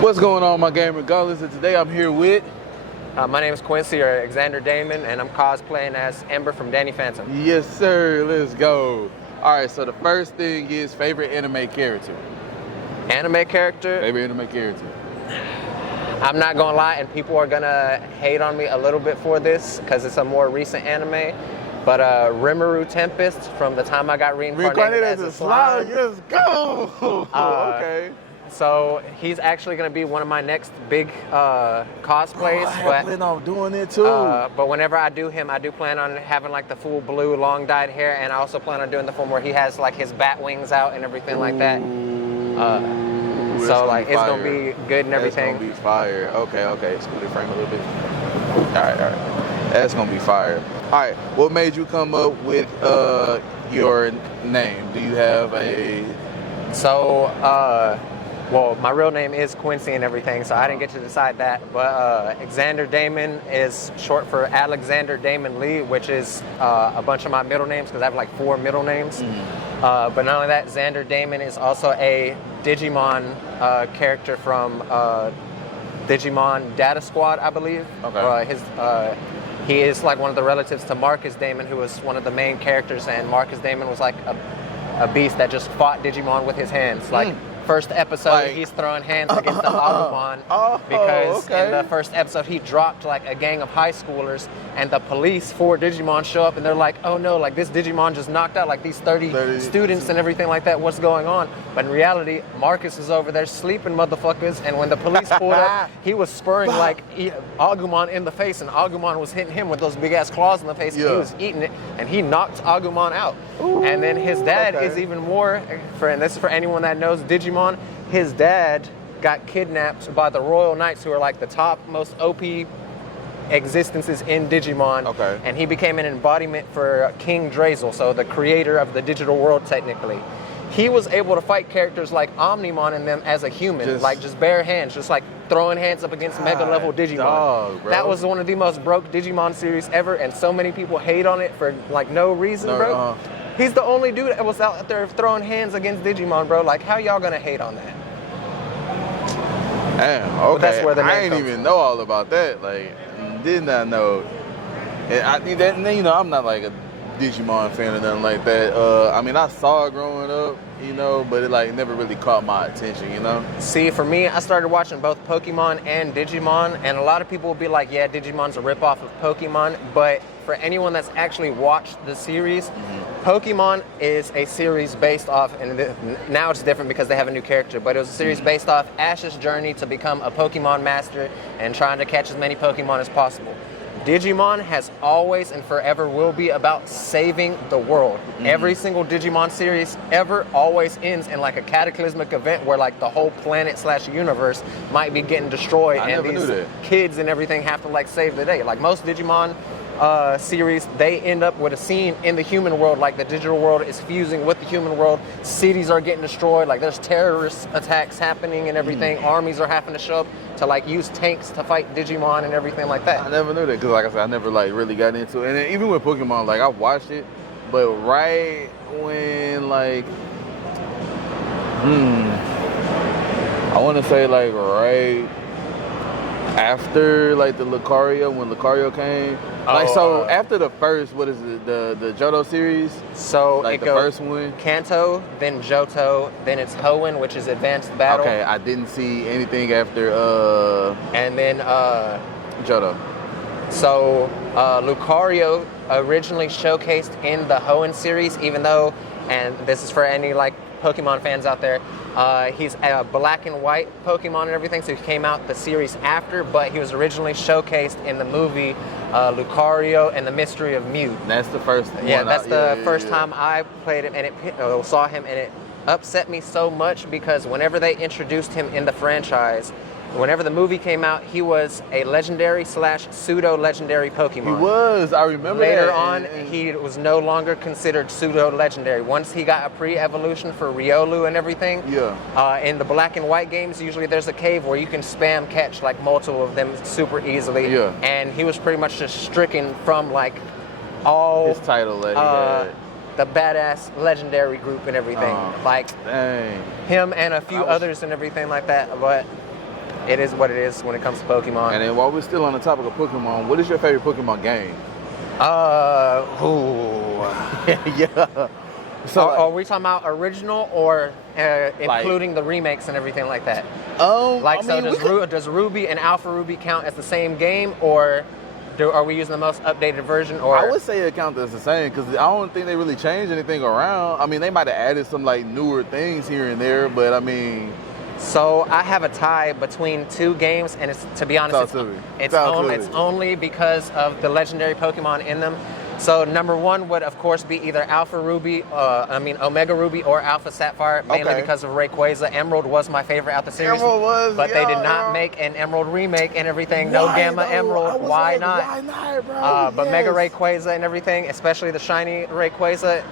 What's going on, my GamerGauntlet? And today I'm here with... My name is Quincy, or Xander Daemon, and I'm cosplaying as Ember from Danny Phantom. Yes, sir. Let's go. All right, so the first thing is favorite anime character. Anime character? Favorite anime character. I'm not going to lie, and people are going to hate on me a little bit for this because it's a more recent anime, but Rimuru Tempest from the time I got reincarnated as a slime. Let's go. Okay. So he's actually going to be one of my next big cosplays. I plan on doing it too. But whenever I do him, I do plan on having like the full blue, long dyed hair, and I also plan on doing the form where he has like his bat wings out and everything like that. So like it's gonna be good and everything. It's gonna be fire. Okay. Scoot the frame a little bit. All right. That's gonna be fire. All right. What made you come up with your name? Do you have a? Well, my real name is Quincy and everything, so I didn't get to decide that. But Xander Daemon is short for Alexander Daemon Lee, which is a bunch of my middle names because I have like 4 middle names. But not only that, Xander Daemon is also a Digimon character from Digimon Data Squad, I believe. Okay. He is like one of the relatives to Marcus Daemon, who was one of the main characters, and Marcus Daemon was like a beast that just fought Digimon with his hands. Like, first episode, he's throwing hands against the Agumon because in the first episode he dropped like a gang of high schoolers, and the police for Digimon show up and they're like, oh no, like this Digimon just knocked out like these 30 students and everything like that. What's going on? But in reality, Marcus is over there sleeping motherfuckers, and when the police pulled up, he was spurring like Agumon in the face, and Agumon was hitting him with those big ass claws in the face, and he was eating it, and he knocked Agumon out. And then his dad is even more, and this is for anyone that knows Digimon, his dad got kidnapped by the Royal Knights, who are like the top most OP existences in Digimon. And he became an embodiment for King Drazel, so the creator of the digital world technically. He was able to fight characters like Omnimon and them as a human, just bare hands, just like throwing hands up against mega level Digimon. That was one of the most broke Digimon series ever, and so many people hate on it for like no reason, bro. He's the only dude that was out there throwing hands against Digimon, bro. Like, how y'all gonna hate on that? Damn, okay. But that's where the name I didn't even know all about that. Like, did not know. And I think that, you know, I'm not like a Digimon fan or nothing like that. I mean, I saw it growing up, you know, but it like never really caught my attention, you know? See, for me, I started watching both Pokemon and Digimon, and a lot of people will be like, yeah, Digimon's a ripoff of Pokemon, but for anyone that's actually watched the series, Pokemon is a series based off, and now it's different because they have a new character, but it was a series based off Ash's journey to become a Pokemon master and trying to catch as many Pokemon as possible. Digimon has always and forever will be about saving the world. Every single Digimon series ever always ends in like a cataclysmic event where like the whole planet / universe might be getting destroyed, and these kids and everything have to like save the day. Like most Digimon series, they end up with a scene in the human world, like the digital world is fusing with the human world, cities are getting destroyed, like there's terrorist attacks happening and everything, armies are having to show up to like use tanks to fight Digimon and everything like that. I never knew that, because like I said, I never like really got into it. And then even with Pokemon, like I watched it, but right when like I want to say like right after like the Lucario, when Lucario came, so after the first, what is it, the Johto series? So like the first one, Kanto, then Johto, then it's Hoenn, which is Advanced Battle. Okay, I didn't see anything after and then Johto. So Lucario originally showcased in the Hoenn series, even though, and this is for any like Pokemon fans out there, he's a black and white Pokemon and everything, so he came out the series after, but he was originally showcased in the movie Lucario and the Mystery of Mew. That's the first one. Yeah, that's the first time I played him, and it saw him, and it upset me so much because whenever they introduced him in the franchise, whenever the movie came out, he was a legendary / pseudo-legendary Pokemon. He was, I remember Later that. on, he was no longer considered pseudo-legendary. Once he got a pre-evolution for Riolu and everything, in the black and white games, usually there's a cave where you can spam catch like multiple of them super easily. And he was pretty much just stricken from like all his title that he had. The badass legendary group and everything. Like him and a few others and everything like that. But it is what it is when it comes to Pokemon. And then while we're still on the topic of Pokemon, what is your favorite Pokemon game? Yeah. So are we talking about original or including the remakes and everything like that? Does Ruby and Alpha Ruby count as the same game, or are we using the most updated version? Or I would say it counts as the same because I don't think they really changed anything around. I mean, they might have added some like newer things here and there, but I mean. So I have a tie between two games, and it's, to be honest, it's only because of the legendary Pokemon in them. So number one would, of course, be either Omega Ruby or Alpha Sapphire, mainly because of Rayquaza. Emerald was my favorite out the series, but they did not make an Emerald remake and everything. No Gamma Emerald. Why not? Why not, bro? But Mega Rayquaza and everything, especially the shiny Rayquaza,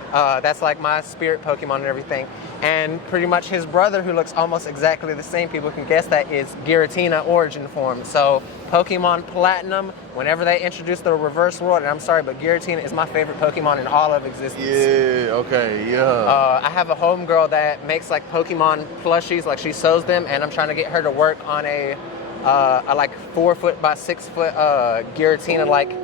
that's like my spirit Pokemon and everything. And pretty much his brother, who looks almost exactly the same, people can guess that, is Giratina origin form. So Pokemon Platinum, whenever they introduce the reverse world, and I'm sorry, but Giratina is my favorite Pokemon in all of existence. Yeah, okay, yeah. I have a homegirl that makes like Pokemon plushies, like she sews them, and I'm trying to get her to work on a like 4 foot by 6 foot Giratina like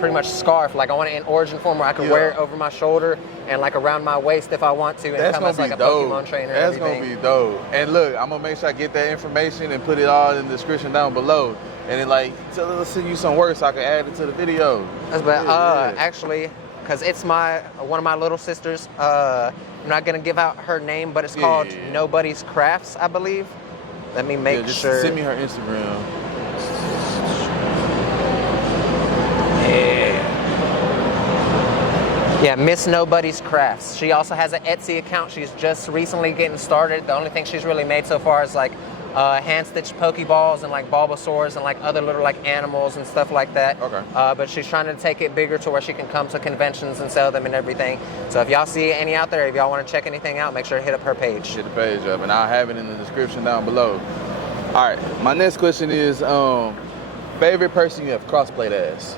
pretty much scarf. Like I want it in origin form where I can wear it over my shoulder and like around my waist if I want to, and that's come as like a Pokemon trainer. That's gonna be dope. And look, I'm gonna make sure I get that information and put it all in the description down below. And then like let's send you some work so I can add it to the video. Actually, because it's one of my little sisters. I'm not gonna give out her name, but it's called Nobody's Crafts, I believe. Let me make sure. Send me her Instagram. Yeah, Miss Nobody's Crafts. She also has an Etsy account. She's just recently getting started. The only thing she's really made so far is like hand-stitched Pokeballs and like Bulbasaurs and like other little like animals and stuff like that. Okay. But she's trying to take it bigger to where she can come to conventions and sell them and everything. So if y'all see any out there, if y'all want to check anything out, make sure to hit up her page. Hit the page up, and I'll have it in the description down below. All right, my next question is favorite person you have cosplayed as?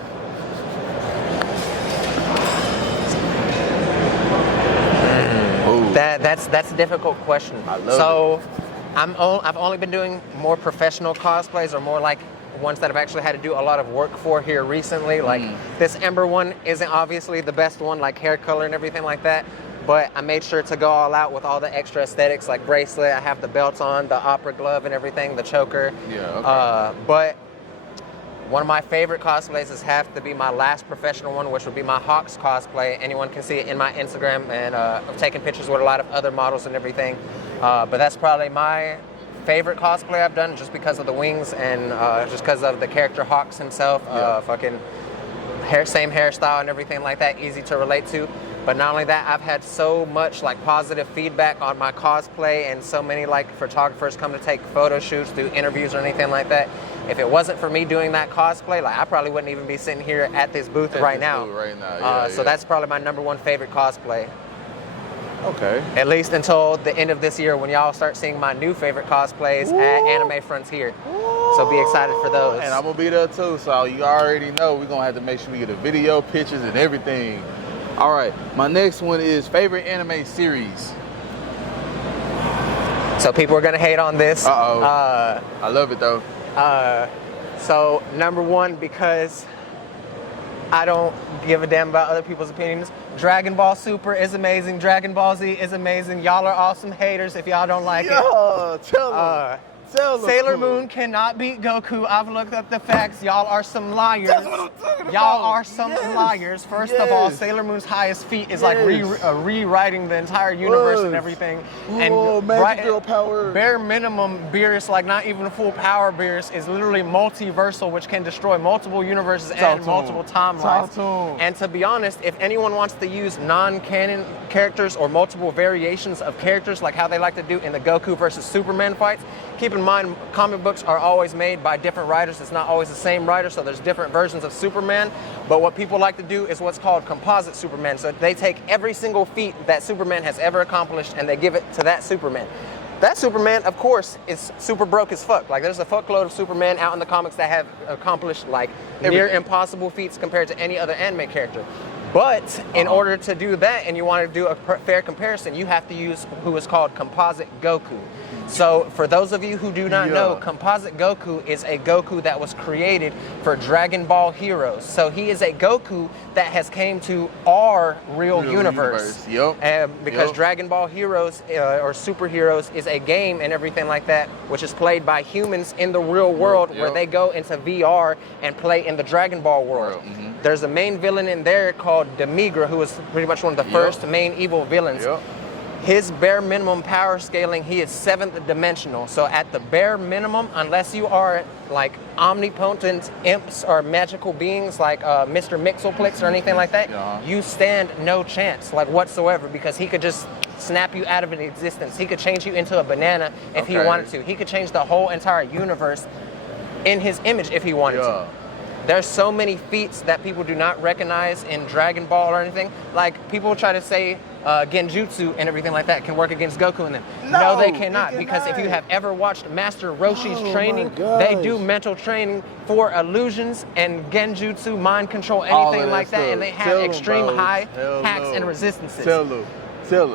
That's a difficult question. I love it. I've only been doing more professional cosplays, or more like ones that I've actually had to do a lot of work for here recently. Like this Ember one isn't obviously the best one, like hair color and everything like that, but I made sure to go all out with all the extra aesthetics, like bracelet, I have the belt on, the opera glove and everything, the choker. Yeah, okay. But one of my favorite cosplays has have to be my last professional one, which would be my Hawks cosplay. Anyone can see it in my Instagram, and I've taken pictures with a lot of other models and everything. But that's probably my favorite cosplay I've done, just because of the wings and just because of the character Hawks himself. Fucking same hairstyle and everything like that, easy to relate to. But not only that, I've had so much like positive feedback on my cosplay, and so many like photographers come to take photo shoots, do interviews or anything like that. If it wasn't for me doing that cosplay, like I probably wouldn't even be sitting here at this booth right now. So that's probably my #1 favorite cosplay. Okay. At least until the end of this year, when y'all start seeing my new favorite cosplays at Anime Frontier. So be excited for those. And I'm gonna be there too, so you already know we're gonna have to make sure we get a video, pictures, and everything. All right, my next one is favorite anime series. So people are gonna hate on this. I love it though. So #1, because I don't give a damn about other people's opinions. Dragon Ball Super is amazing. Dragon Ball Z is amazing. Y'all are awesome haters if y'all don't like it. Tell them. Sailor Moon cannot beat Goku. I've looked up the facts. Y'all are some liars. That's what I'm talking about. Y'all are some liars. First of all, Sailor Moon's highest feat is like rewriting the entire universe and everything. And magic girl power. Bare minimum, Beerus, like not even full power Beerus, is literally multiversal, which can destroy multiple universes and multiple timelines. And to be honest, if anyone wants to use non-canon characters or multiple variations of characters, like how they like to do in the Goku versus Superman fights, keep in mind, comic books are always made by different writers. It's not always the same writer, so there's different versions of Superman. But what people like to do is what's called composite Superman. So they take every single feat that Superman has ever accomplished and they give it to that Superman. That Superman, of course, is super broke as fuck. Like, there's a fuckload of Superman out in the comics that have accomplished like near impossible feats compared to any other anime character. But in order to do that, and you want to do a fair comparison, you have to use who is called composite Goku. So for those of you who do not know, Composite Goku is a Goku that was created for Dragon Ball Heroes. So he is a Goku that has came to our real universe. Because Dragon Ball Heroes or Superheroes is a game and everything like that, which is played by humans in the real world where they go into VR and play in the Dragon Ball world. There's a main villain in there called Demigra, who is pretty much one of the first main evil villains. His bare minimum power scaling, he is 7th dimensional. So at the bare minimum, unless you are like omnipotent imps or magical beings like Mr. Mixelplex or anything like that, you stand no chance like whatsoever, because he could just snap you out of an existence. He could change you into a banana if he wanted to. He could change the whole entire universe in his image if he wanted to. There's so many feats that people do not recognize in Dragon Ball or anything. Like, people try to say Genjutsu and everything like that can work against Goku and them. No, they cannot, because if you have ever watched Master Roshi's training, they do mental training for illusions and Genjutsu, mind control, anything like that, and they have extreme high hacks and resistances.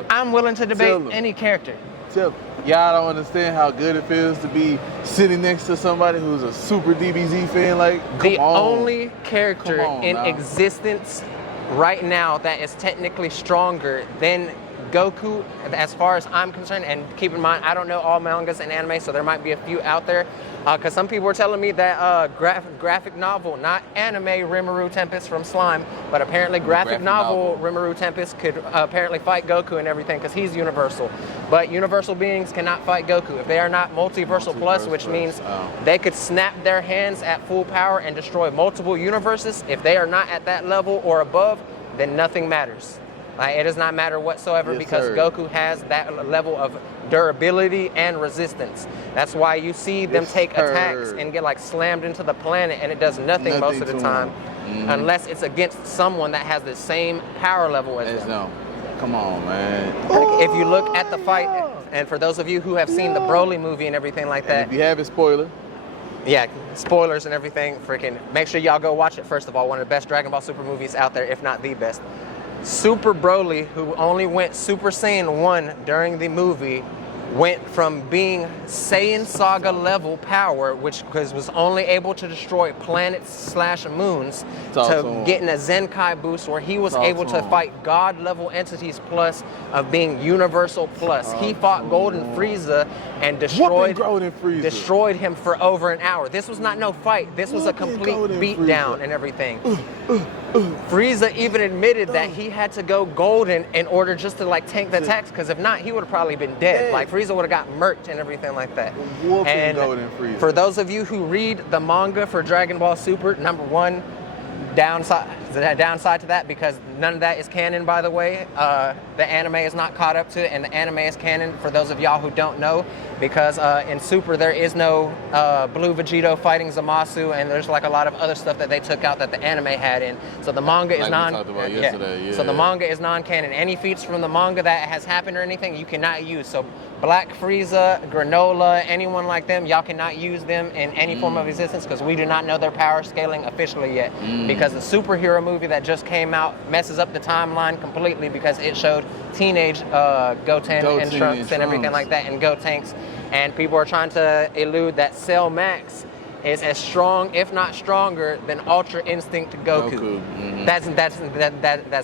I'm willing to debate any character. Y'all don't understand how good it feels to be sitting next to somebody who's a super DBZ fan. Like, the only character in existence right now that is technically stronger than Goku, as far as I'm concerned, and keep in mind, I don't know all mangas and anime, so there might be a few out there, because some people were telling me that graphic novel, not anime Rimuru Tempest from Slime, but apparently graphic novel Rimuru Tempest could apparently fight Goku and everything, because he's universal. But universal beings cannot fight Goku if they are not multiversal plus, which means they could snap their hands at full power and destroy multiple universes. If they are not at that level or above, then nothing matters. It does not matter whatsoever, because Goku has that level of durability and resistance. That's why you see them take attacks and get like slammed into the planet, and it does nothing most of the time, unless it's against someone that has the same power level as them. Come on, man. If you look at the fight, and for those of you who have seen the Broly movie and everything like that, if you haven't, spoiler. Yeah, spoilers and everything. Freaking make sure y'all go watch it. First of all, one of the best Dragon Ball Super movies out there, if not the best. Super Broly, who only went Super Saiyan 1 during the movie, went from being Saiyan Saga level power, which was only able to destroy planets / moons, to getting a Zenkai boost where he was able to fight God level entities plus of being universal plus. He fought Golden Frieza and destroyed him for over an hour. This was not no fight. This was a complete beatdown and everything. Frieza even admitted that he had to go golden in order just to like tank the attacks, because if not, he would have probably been dead. Like Frieza would have got murked and everything like that. And for those of you who read the manga for Dragon Ball Super, number one downside to that, because none of that is canon, by the way. The anime is not caught up to it, and the anime is canon for those of y'all who don't know, because in Super there is no Blue Vegito fighting Zamasu, and there's like a lot of other stuff that they took out that the anime had in. So the manga is So the manga is non-canon. Any feats from the manga that has happened or anything, you cannot use. So Black Frieza, Granola, anyone like them, y'all cannot use them in any form of existence, because we do not know their power scaling officially yet. Because the superhero movie that just came out messes up the timeline completely, because it showed teenage Goten and Trunks and everything like that, and Gotenks, and people are trying to elude that Cell Max is as strong, if not stronger, than Ultra Instinct Goku. That's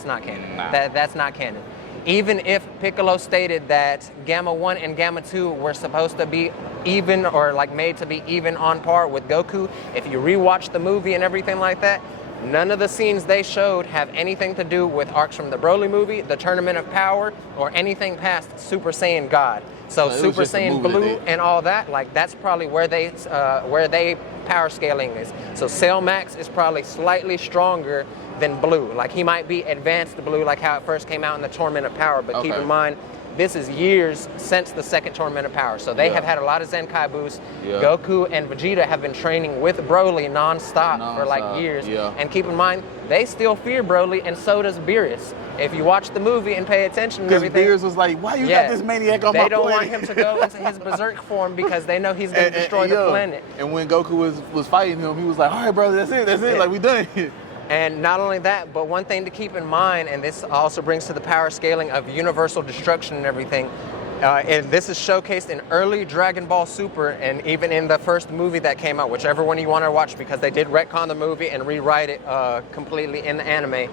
not canon. That's not canon. Even if Piccolo stated that Gamma 1 and Gamma 2 were supposed to be even, or like made to be even on par with Goku, if you rewatch the movie and everything like that, none of the scenes they showed have anything to do with arcs from the Broly movie, the Tournament of Power, or anything past Super Saiyan God. So Super Saiyan Blue and all that, like that's probably where they power scaling is. So Cell Max is probably slightly stronger than Blue. Like he might be advanced Blue, like how it first came out in the Tournament of Power, but keep in mind, this is years since the second Tournament of Power. So they have had a lot of Zenkai boosts. Goku and Vegeta have been training with Broly non-stop for like years. And keep in mind, they still fear Broly, and so does Beerus. If you watch the movie and pay attention to everything. Because Beerus was like, why you got this maniac on my planet? They don't want him to go into his berserk form, because they know he's going to destroy the planet. And when Goku was fighting him, he was like, all right, brother, that's it, like we done it. And not only that, but one thing to keep in mind, and this also brings to the power scaling of universal destruction and everything, And this is showcased in early Dragon Ball Super, and even in the first movie that came out, whichever one you want to watch, because they did retcon the movie and rewrite it completely in the anime.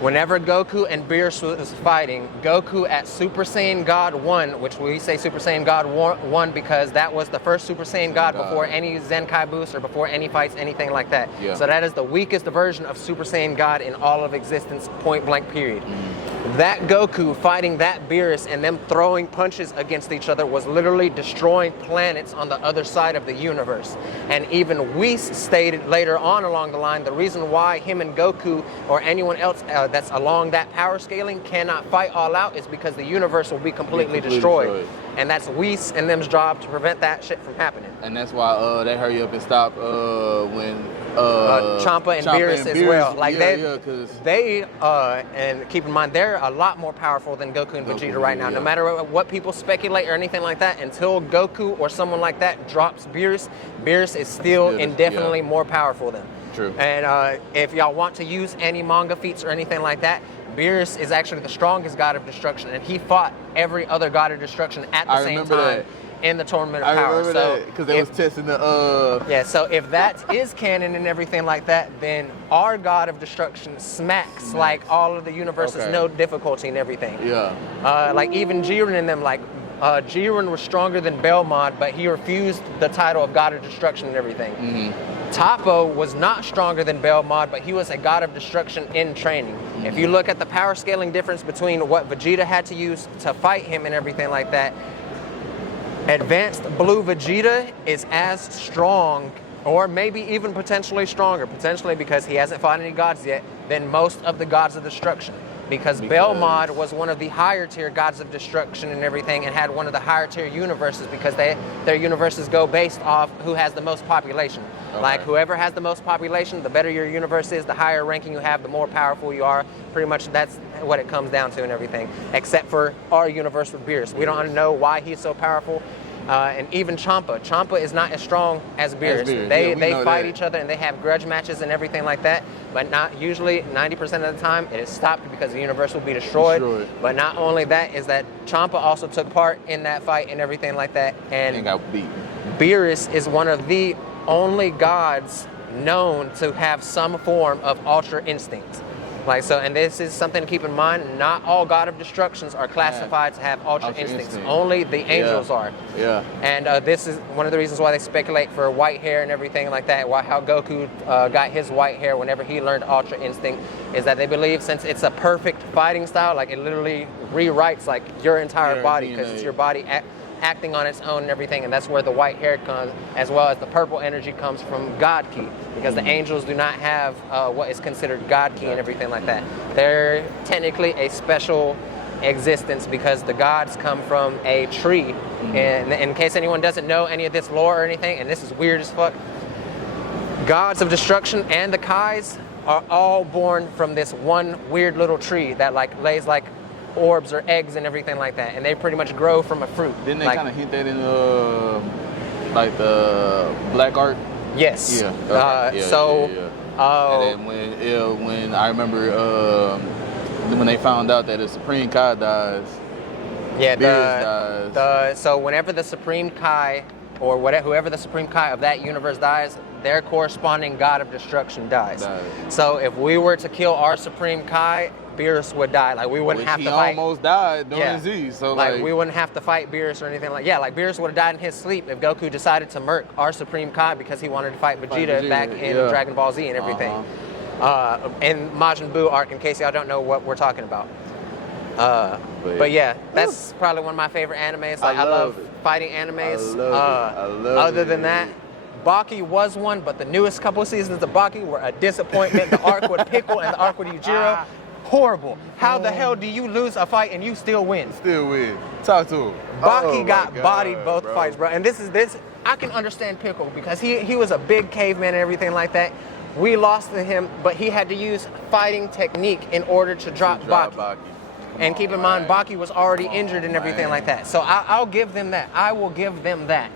Whenever Goku and Beerus was fighting, Goku at Super Saiyan God 1, which we say Super Saiyan God 1 because that was the first Super Saiyan God before any Zenkai boost or before any fights, anything like that. Yeah. So that is the weakest version of Super Saiyan God in all of existence, point blank period. That Goku fighting that Beerus and them throwing punches against each other was literally destroying planets on the other side of the universe. And even Whis stated later on along the line, the reason why him and Goku or anyone else that's along that power scaling cannot fight all out is because the universe will be completely destroyed. And that's Whis and them's job to prevent that shit from happening. And that's why they hurry up and stop when Champa and Beerus as well. Like cause they and keep in mind they're a lot more powerful than Goku and Vegeta right now. No matter what people speculate or anything like that, until Goku or someone like that drops Beerus, Beerus is still indefinitely more powerful than. True. And if y'all want to use any manga feats or anything like that, Beerus is actually the strongest god of destruction, and he fought every other god of destruction at the same time in the Tournament of Power. I remember that because they was testing the. Yeah, so if that is canon and everything like that, then our god of destruction smacks like all of the universe's no difficulty and everything. Yeah. Like even Jiren and them, like Jiren was stronger than Belmont, but he refused the title of god of destruction and everything. Toppo was not stronger than Belmont, but he was a god of destruction in training. If you look at the power scaling difference between what Vegeta had to use to fight him and everything like that, Advanced Blue Vegeta is as strong, or maybe even potentially stronger, potentially because he hasn't fought any gods yet, than most of the gods of destruction. Because Belmont was one of the higher tier gods of destruction and everything, and had one of the higher tier universes because their universes go based off who has the most population. Like whoever has the most population, the better your universe is, the higher ranking you have, the more powerful you are. Pretty much that's what it comes down to and everything, except for our universe with Beerus. We don't know why he's so powerful. And even Champa is not as strong as Beerus. They fight each other and they have grudge matches and everything like that, but not usually 90% of the time it is stopped because the universe will be destroyed. But not only that is that Champa also took part in that fight and everything like that, and got beat. Beerus is one of the only gods known to have some form of Ultra Instinct. Like so, and this is something to keep in mind. Not all God of Destructions are classified to have Ultra Instincts. Only the angels are. Yeah. And this is one of the reasons why they speculate for white hair and everything like that. How Goku got his white hair whenever he learned Ultra Instinct is that they believe since it's a perfect fighting style, like it literally rewrites like your entire body because it's your body acting on its own and everything, and that's where the white hair comes, as well as the purple energy comes from God Ki, because the angels do not have what is considered God Ki and everything like that. They're technically a special existence because the gods come from a tree. And in case anyone doesn't know any of this lore or anything, and this is weird as fuck, gods of destruction and the Kais are all born from this one weird little tree that like lays like orbs or eggs and everything like that, and they pretty much grow from a fruit. Didn't they kind of hint that in like the black art? Yes. And then when I remember when they found out that the Supreme Kai dies, so whenever the Supreme Kai or whoever the Supreme Kai of that universe dies, their corresponding god of destruction dies. So if we were to kill our Supreme Kai, Beerus would die. Like we wouldn't have to fight. He almost died during Z. So like we wouldn't have to fight Beerus or anything like like Beerus would have died in his sleep if Goku decided to murk our Supreme Kai because he wanted to fight Vegeta back in Dragon Ball Z and everything. In Majin Buu arc, in case y'all don't know what we're talking about. But yeah, that's probably one of my favorite animes. Like I love fighting animes. Other than that, Baki was one, but the newest couple of seasons of Baki were a disappointment. The arc with Pickle and the arc with Yujiro, horrible. How the hell do you lose a fight and you still win? Talk to him. Baki got bodied both fights, bro. And this I can understand Pickle because he was a big caveman and everything like that. We lost to him, but he had to use fighting technique in order to drop Baki. And keep in mind, Baki was already injured and everything like that. So I'll give them that. I will give them that.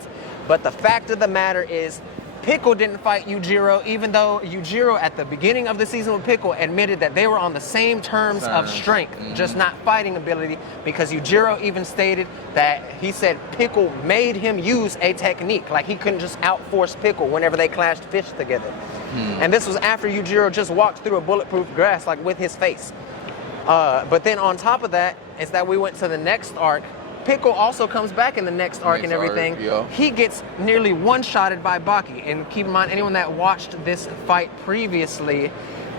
But the fact of the matter is, Pickle didn't fight Yujiro, even though Yujiro at the beginning of the season with Pickle admitted that they were on the same terms of strength, just not fighting ability, because Yujiro even stated that he said Pickle made him use a technique, like he couldn't just outforce Pickle whenever they clashed fists together. And this was after Yujiro just walked through a bulletproof glass, like with his face. But then on top of that is that we went to the next arc. Pickle also comes back in the next arc and everything. He gets nearly one-shotted by Baki. And keep in mind, anyone that watched this fight previously,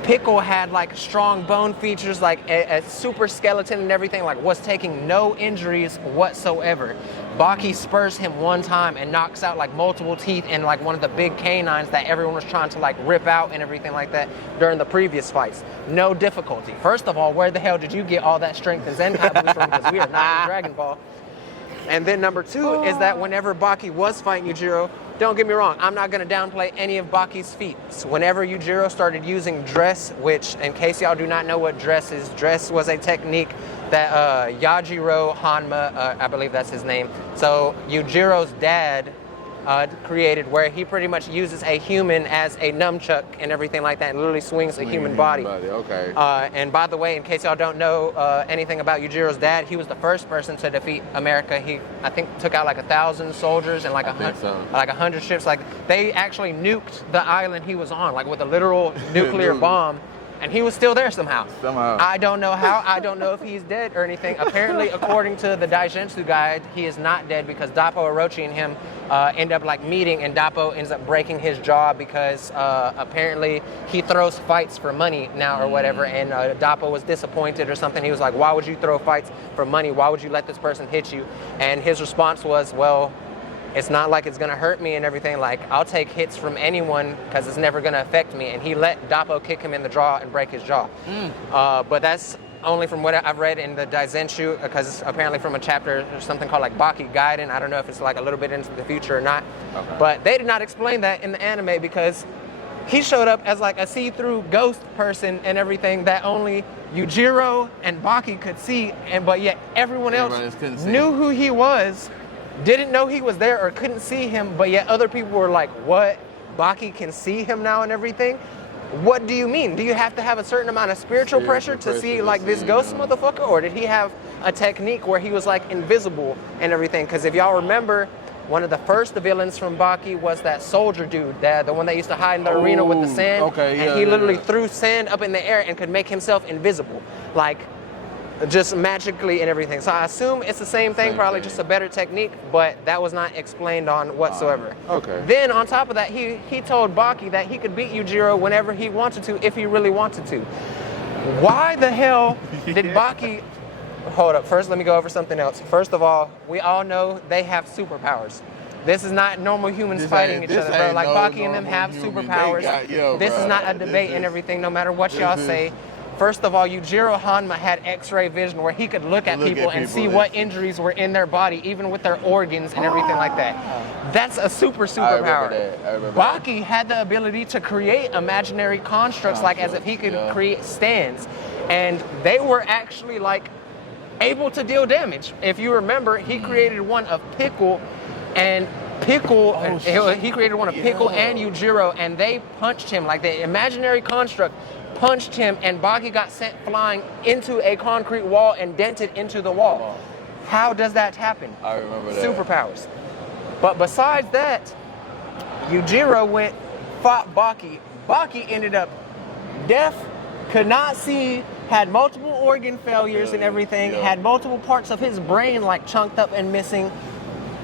Pickle had like strong bone features, like a super skeleton and everything, like was taking no injuries whatsoever. Baki spurs him one time and knocks out like multiple teeth and like one of the big canines that everyone was trying to like rip out and everything like that during the previous fights. No difficulty. First of all, where the hell did you get all that strength and Zenkai boost from? Because we are not in Dragon Ball. And then number two is that whenever Baki was fighting Yujiro, don't get me wrong, I'm not going to downplay any of Baki's feats. Whenever Yujiro started using dress, which in case y'all do not know what dress is, dress was a technique that Yajiro Hanma, I believe that's his name, so Yujiro's dad created, where he pretty much uses a human as a nunchuck and everything like that, and literally swings a human body. Okay. And by the way, in case y'all don't know anything about Yujiro's dad, he was the first person to defeat America. He, I think, took out like 1,000 soldiers and like 100 ships. Like they actually nuked the island he was on, like with a literal nuclear bomb. And he was still there somehow. I don't know how. I don't know if he's dead or anything. Apparently, according to the Daijinsu guide, he is not dead because Dappo, Orochi, and him end up like meeting, and Dappo ends up breaking his jaw because apparently he throws fights for money now or whatever, and Dappo was disappointed or something. He was like, why would you throw fights for money? Why would you let this person hit you? And his response was, well, it's not like it's gonna hurt me and everything. Like, I'll take hits from anyone because it's never gonna affect me. And he let Dappo kick him in the jaw and break his jaw. But that's only from what I've read in the Daizenshu, because it's apparently from a chapter or something called like Baki Gaiden. I don't know if it's like a little bit into the future or not. But they did not explain that in the anime because he showed up as like a see-through ghost person and everything that only Yujiro and Baki could see, but yet everyone else knew who he was. Didn't know he was there or couldn't see him, but yet other people were like, what? Baki can see him now and everything? What do you mean? Do you have to have a certain amount of spiritual pressure to see like this ghost motherfucker? Or did he have a technique where he was like invisible and everything? Because if y'all remember, one of the first villains from Baki was that soldier dude, the one that used to hide in the arena with the sand. And he literally threw sand up in the air and could make himself invisible. Like, just magically and everything. So I assume it's the same thing, probably just a better technique, but that was not explained on whatsoever. Then on top of that, he told Baki that he could beat Yujiro whenever he wanted to, if he really wanted to. Why the hell did Baki... Hold up, first let me go over something else. First of all, we all know they have superpowers. This is not normal humans fighting each other, bro. Like, Baki and them have superpowers. This is not a debate and everything, no matter what y'all say. First of all, Yujiro Hanma had X-ray vision where he could look at people and see what injuries were in their body, even with their organs and everything like that. That's a superpower. Baki had the ability to create imaginary constructs, like as if he could create stands. And they were actually like able to deal damage. If you remember, he created one of Pickle and he created one of Pickle and Yujiro, and they punched him, like the imaginary construct punched him, and Baki got sent flying into a concrete wall and dented into the wall. How does that happen? I remember that. Superpowers. But besides that, Yujiro fought Baki. Baki ended up deaf, could not see, had multiple organ failures and everything, had multiple parts of his brain like chunked up and missing.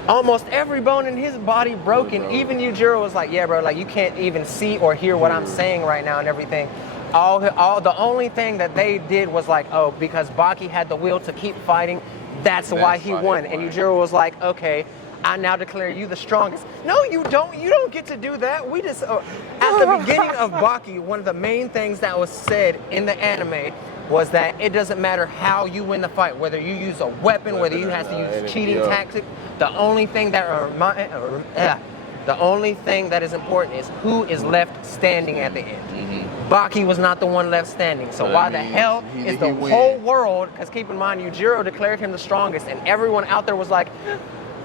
Almost every bone in his body broken. Even Yujiro was like, yeah, bro, like you can't even see or hear what I'm saying right now and everything. The only thing that they did was like, oh, because Baki had the will to keep fighting, that's why he won. And Yujiro was like, okay, I now declare you the strongest. No, you don't. You don't get to do that. We just, at the beginning of Baki, one of the main things that was said in the anime was that it doesn't matter how you win the fight, whether you use a weapon, whether you have to use cheating tactics. The only thing that is important is who is left standing at the end. Baki was not the one left standing. So why the hell is the whole world, because keep in mind, Yujiro declared him the strongest, and everyone out there was like,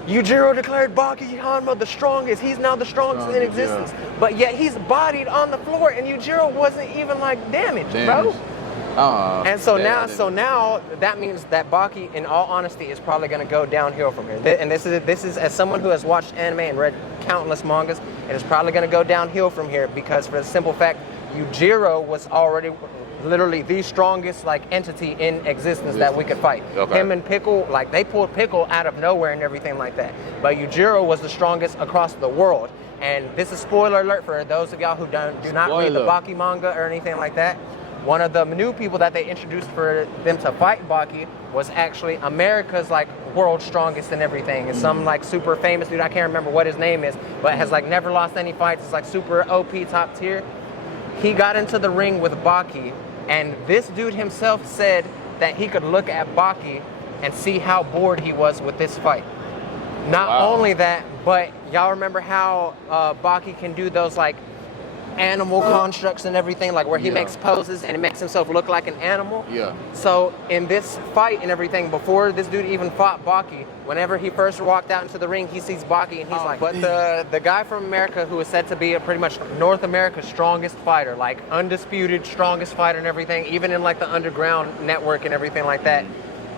Yujiro declared Baki Hanma the strongest. He's now the strongest in existence. Yeah. But yet he's bodied on the floor, and Yujiro wasn't even like damaged, bro. And so now that means that Baki, in all honesty, is probably going to go downhill from here. And this is as someone who has watched anime and read countless mangas, it is probably going to go downhill from here because for the simple fact, Yujiro was already literally the strongest like entity in existence that we could fight. Okay. Him and Pickle, like they pulled Pickle out of nowhere and everything like that. But Yujiro was the strongest across the world. And this is spoiler alert for those of y'all who do not read the Baki manga or anything like that. One of the new people that they introduced for them to fight Baki was actually America's like world's strongest and everything. It's some like super famous dude, I can't remember what his name is, but has like never lost any fights. It's like super OP top tier. He got into the ring with Baki, and this dude himself said that he could look at Baki and see how bored he was with this fight. Not only that, but y'all remember how Baki can do those like animal constructs and everything, like where he makes poses and it makes himself look like an animal. Yeah. So in this fight and everything, before this dude even fought Baki, whenever he first walked out into the ring, he sees Baki and he's like, but the guy from America who is said to be a pretty much North America's strongest fighter, like undisputed strongest fighter and everything, even in like the underground network and everything like that,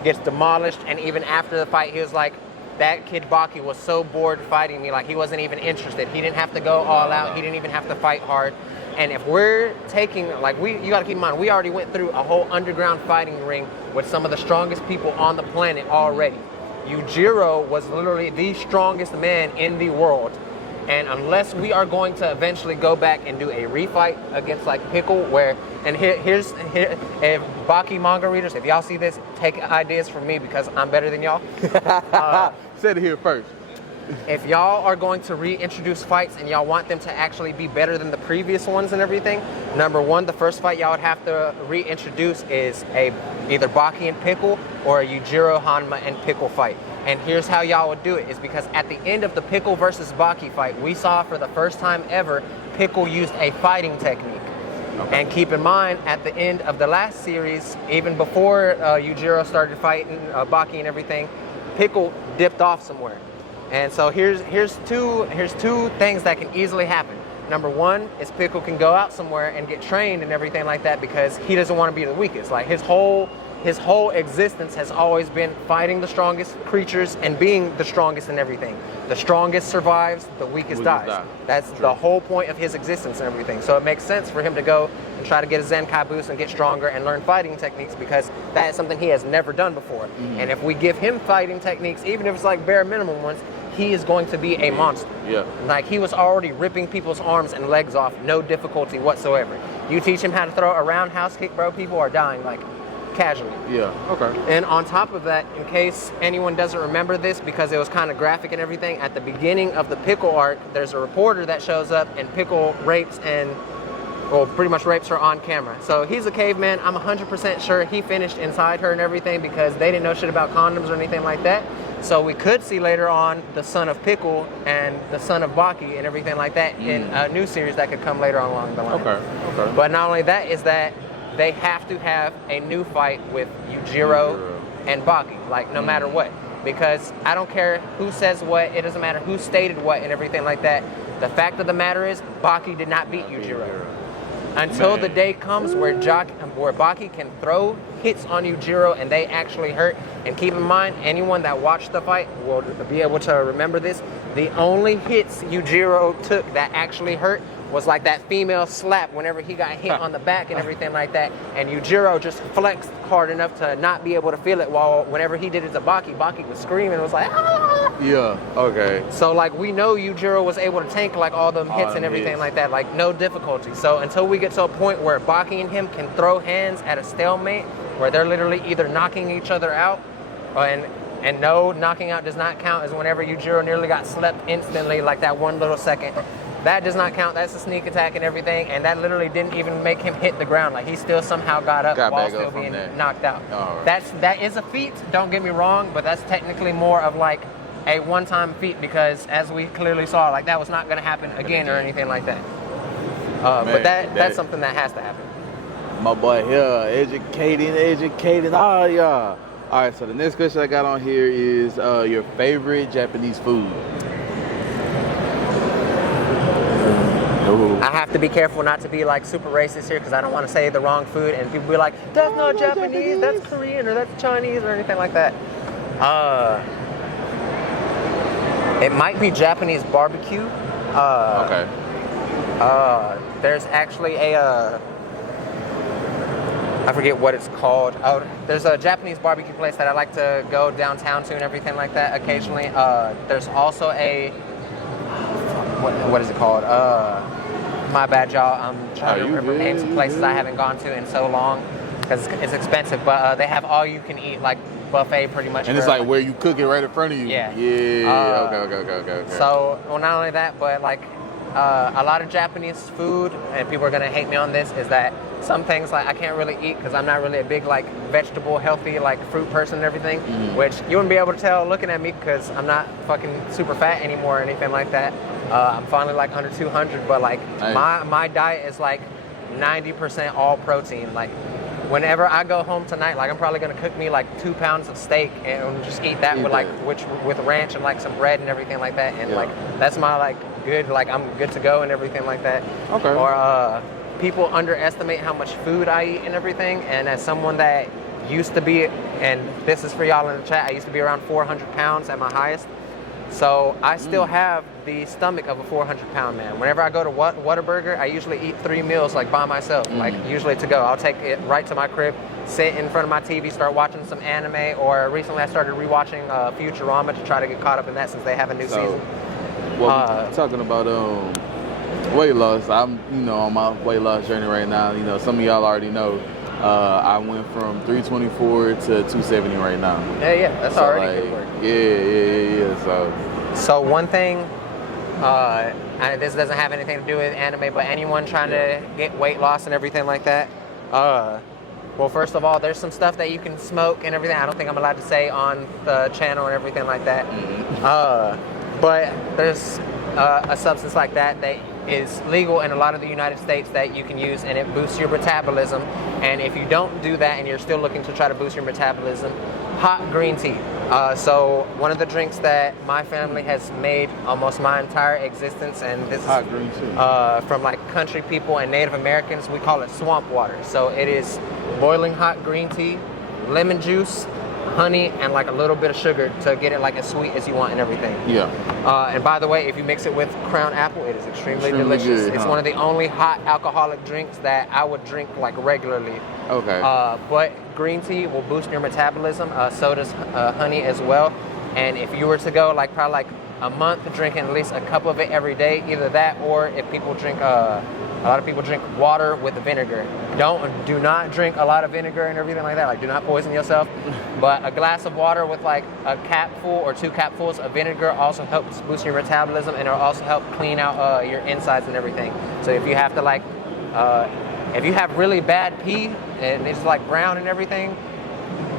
gets demolished. And even after the fight, he was like, that kid Baki was so bored fighting me, like he wasn't even interested. He didn't have to go all out. He didn't even have to fight hard. And if we're taking, like you gotta keep in mind, we already went through a whole underground fighting ring with some of the strongest people on the planet already. Yujiro was literally the strongest man in the world. And unless we are going to eventually go back and do a refight against like Pickle, where, and here's if Baki manga readers, if y'all see this, take ideas from me because I'm better than y'all. Said it here first. If y'all are going to reintroduce fights and y'all want them to actually be better than the previous ones and everything, number one, the first fight y'all would have to reintroduce is either Baki and Pickle or a Yujiro Hanma and Pickle fight. And here's how y'all would do it, is because at the end of the Pickle versus Baki fight, we saw for the first time ever, Pickle used a fighting technique. Okay. And keep in mind, at the end of the last series, even before Yujiro started fighting Baki and everything, Pickle dipped off somewhere. And so here's two things that can easily happen. Number one is Pickle can go out somewhere and get trained and everything like that because he doesn't want to be the weakest. Like his whole existence has always been fighting the strongest creatures and being the strongest in everything. The strongest survives, the weakest dies. That's the whole point of his existence and everything. So it makes sense for him to go and try to get a Zenkai boost and get stronger and learn fighting techniques because that is something he has never done before. Mm-hmm. And if we give him fighting techniques, even if it's like bare minimum ones, he is going to be a monster. Yeah. Like he was already ripping people's arms and legs off, no difficulty whatsoever. You teach him how to throw a roundhouse kick, bro, people are dying like casually. Yeah, okay. And on top of that, in case anyone doesn't remember this because it was kind of graphic and everything, at the beginning of the Pickle arc, there's a reporter that shows up and Pickle rapes and, well, pretty much rapes her on camera. So he's a caveman. I'm 100% sure he finished inside her and everything because they didn't know shit about condoms or anything like that. So we could see later on the son of Pickle and the son of Baki and everything like that in a new series that could come later on along the line. Okay. But not only that is that they have to have a new fight with Yujiro and Baki, like no matter what. Because I don't care who says what, it doesn't matter who stated what and everything like that. The fact of the matter is, Baki did not beat Yujiro. Until the day comes where Baki can throw hits on Yujiro and they actually hurt. And keep in mind, anyone that watched the fight will be able to remember this. The only hits Yujiro took that actually hurt was like that female slap whenever he got hit on the back and everything like that. And Yujiro just flexed hard enough to not be able to feel it, while whenever he did it to Baki, Baki was screaming and was like, ah! Yeah, okay. So like we know Yujiro was able to tank like all them hits and everything like that, like no difficulty. So until we get to a point where Baki and him can throw hands at a stalemate, where they're literally either knocking each other out, and no, knocking out does not count as whenever Yujiro nearly got slept instantly, like that one little second. That does not count. That's a sneak attack and everything, and that literally didn't even make him hit the ground. Like he still somehow got up while still being knocked out. Right. That is a feat. Don't get me wrong, but that's technically more of like a one-time feat because, as we clearly saw, like that was not going to happen again or anything like that. But that's something that has to happen. My boy here, educating all y'all. All right, so the next question I got on here is your favorite Japanese food. I have to be careful not to be like super racist here because I don't want to say the wrong food and people be like, that's not Japanese, that's Korean or that's Chinese or anything like that. It might be Japanese barbecue. Okay. There's actually a I forget what it's called. Oh, there's a Japanese barbecue place that I like to go downtown to and everything like that occasionally. There's also a what is it called? My bad, y'all. I'm trying to remember names of places I haven't gone to in so long because it's expensive. But they have all you can eat, like buffet, pretty much. And it's like where you cook it right in front of you. Yeah. Yeah. Okay. So, well, not only that, but like a lot of Japanese food, and people are gonna hate me on this, is that some things like I can't really eat because I'm not really a big like vegetable, healthy, like fruit person and everything. Which you wouldn't be able to tell looking at me because I'm not fucking super fat anymore or anything like that. I'm finally like under 200, but like my diet is like 90% all protein. Like whenever I go home tonight, like I'm probably gonna cook me like 2 pounds of steak and just eat that with ranch and like some bread and everything like that. And like that's my like good, like I'm good to go and everything like that. Okay. Or people underestimate how much food I eat and everything. And as someone that used to be, and this is for y'all in the chat, I used to be around 400 pounds at my highest. So I still have the stomach of a 400-pound man. Whenever I go to Whataburger, I usually eat 3 meals like by myself, like usually to go. I'll take it right to my crib, sit in front of my TV, start watching some anime, or recently I started rewatching Futurama to try to get caught up in that since they have a new season. Well, talking about weight loss, I'm on my weight loss journey right now. Some of y'all already know. I went from 324 to 270 right now. Yeah, that's already good work. Yeah. So one thing, and this doesn't have anything to do with anime, but anyone trying to get weight loss and everything like that, well, first of all, there's some stuff that you can smoke and everything. I don't think I'm allowed to say on the channel and everything like that. But there's a substance like that is legal in a lot of the United States that you can use, and it boosts your metabolism. And if you don't do that and you're still looking to try to boost your metabolism, hot green tea. So one of the drinks that my family has made almost my entire existence, and this hot is green tea. From like country people and Native Americans, we call it swamp water. So it is boiling hot green tea, lemon juice, honey, and like a little bit of sugar to get it like as sweet as you want and everything. Yeah. And by the way, if you mix it with Crown Apple, it is extremely delicious. Good, it's one of the only hot alcoholic drinks that I would drink like regularly. Okay. But green tea will boost your metabolism. So does honey as well. And if you were to go like probably like a month drinking at least a cup of it every day, either that or if people drink a lot of people drink water with vinegar. Do not drink a lot of vinegar and everything like that. Like, do not poison yourself. But a glass of water with like a capful or 2 capfuls of vinegar also helps boost your metabolism, and it'll also help clean out your insides and everything. So if you have to like, if you have really bad pee and it's like brown and everything,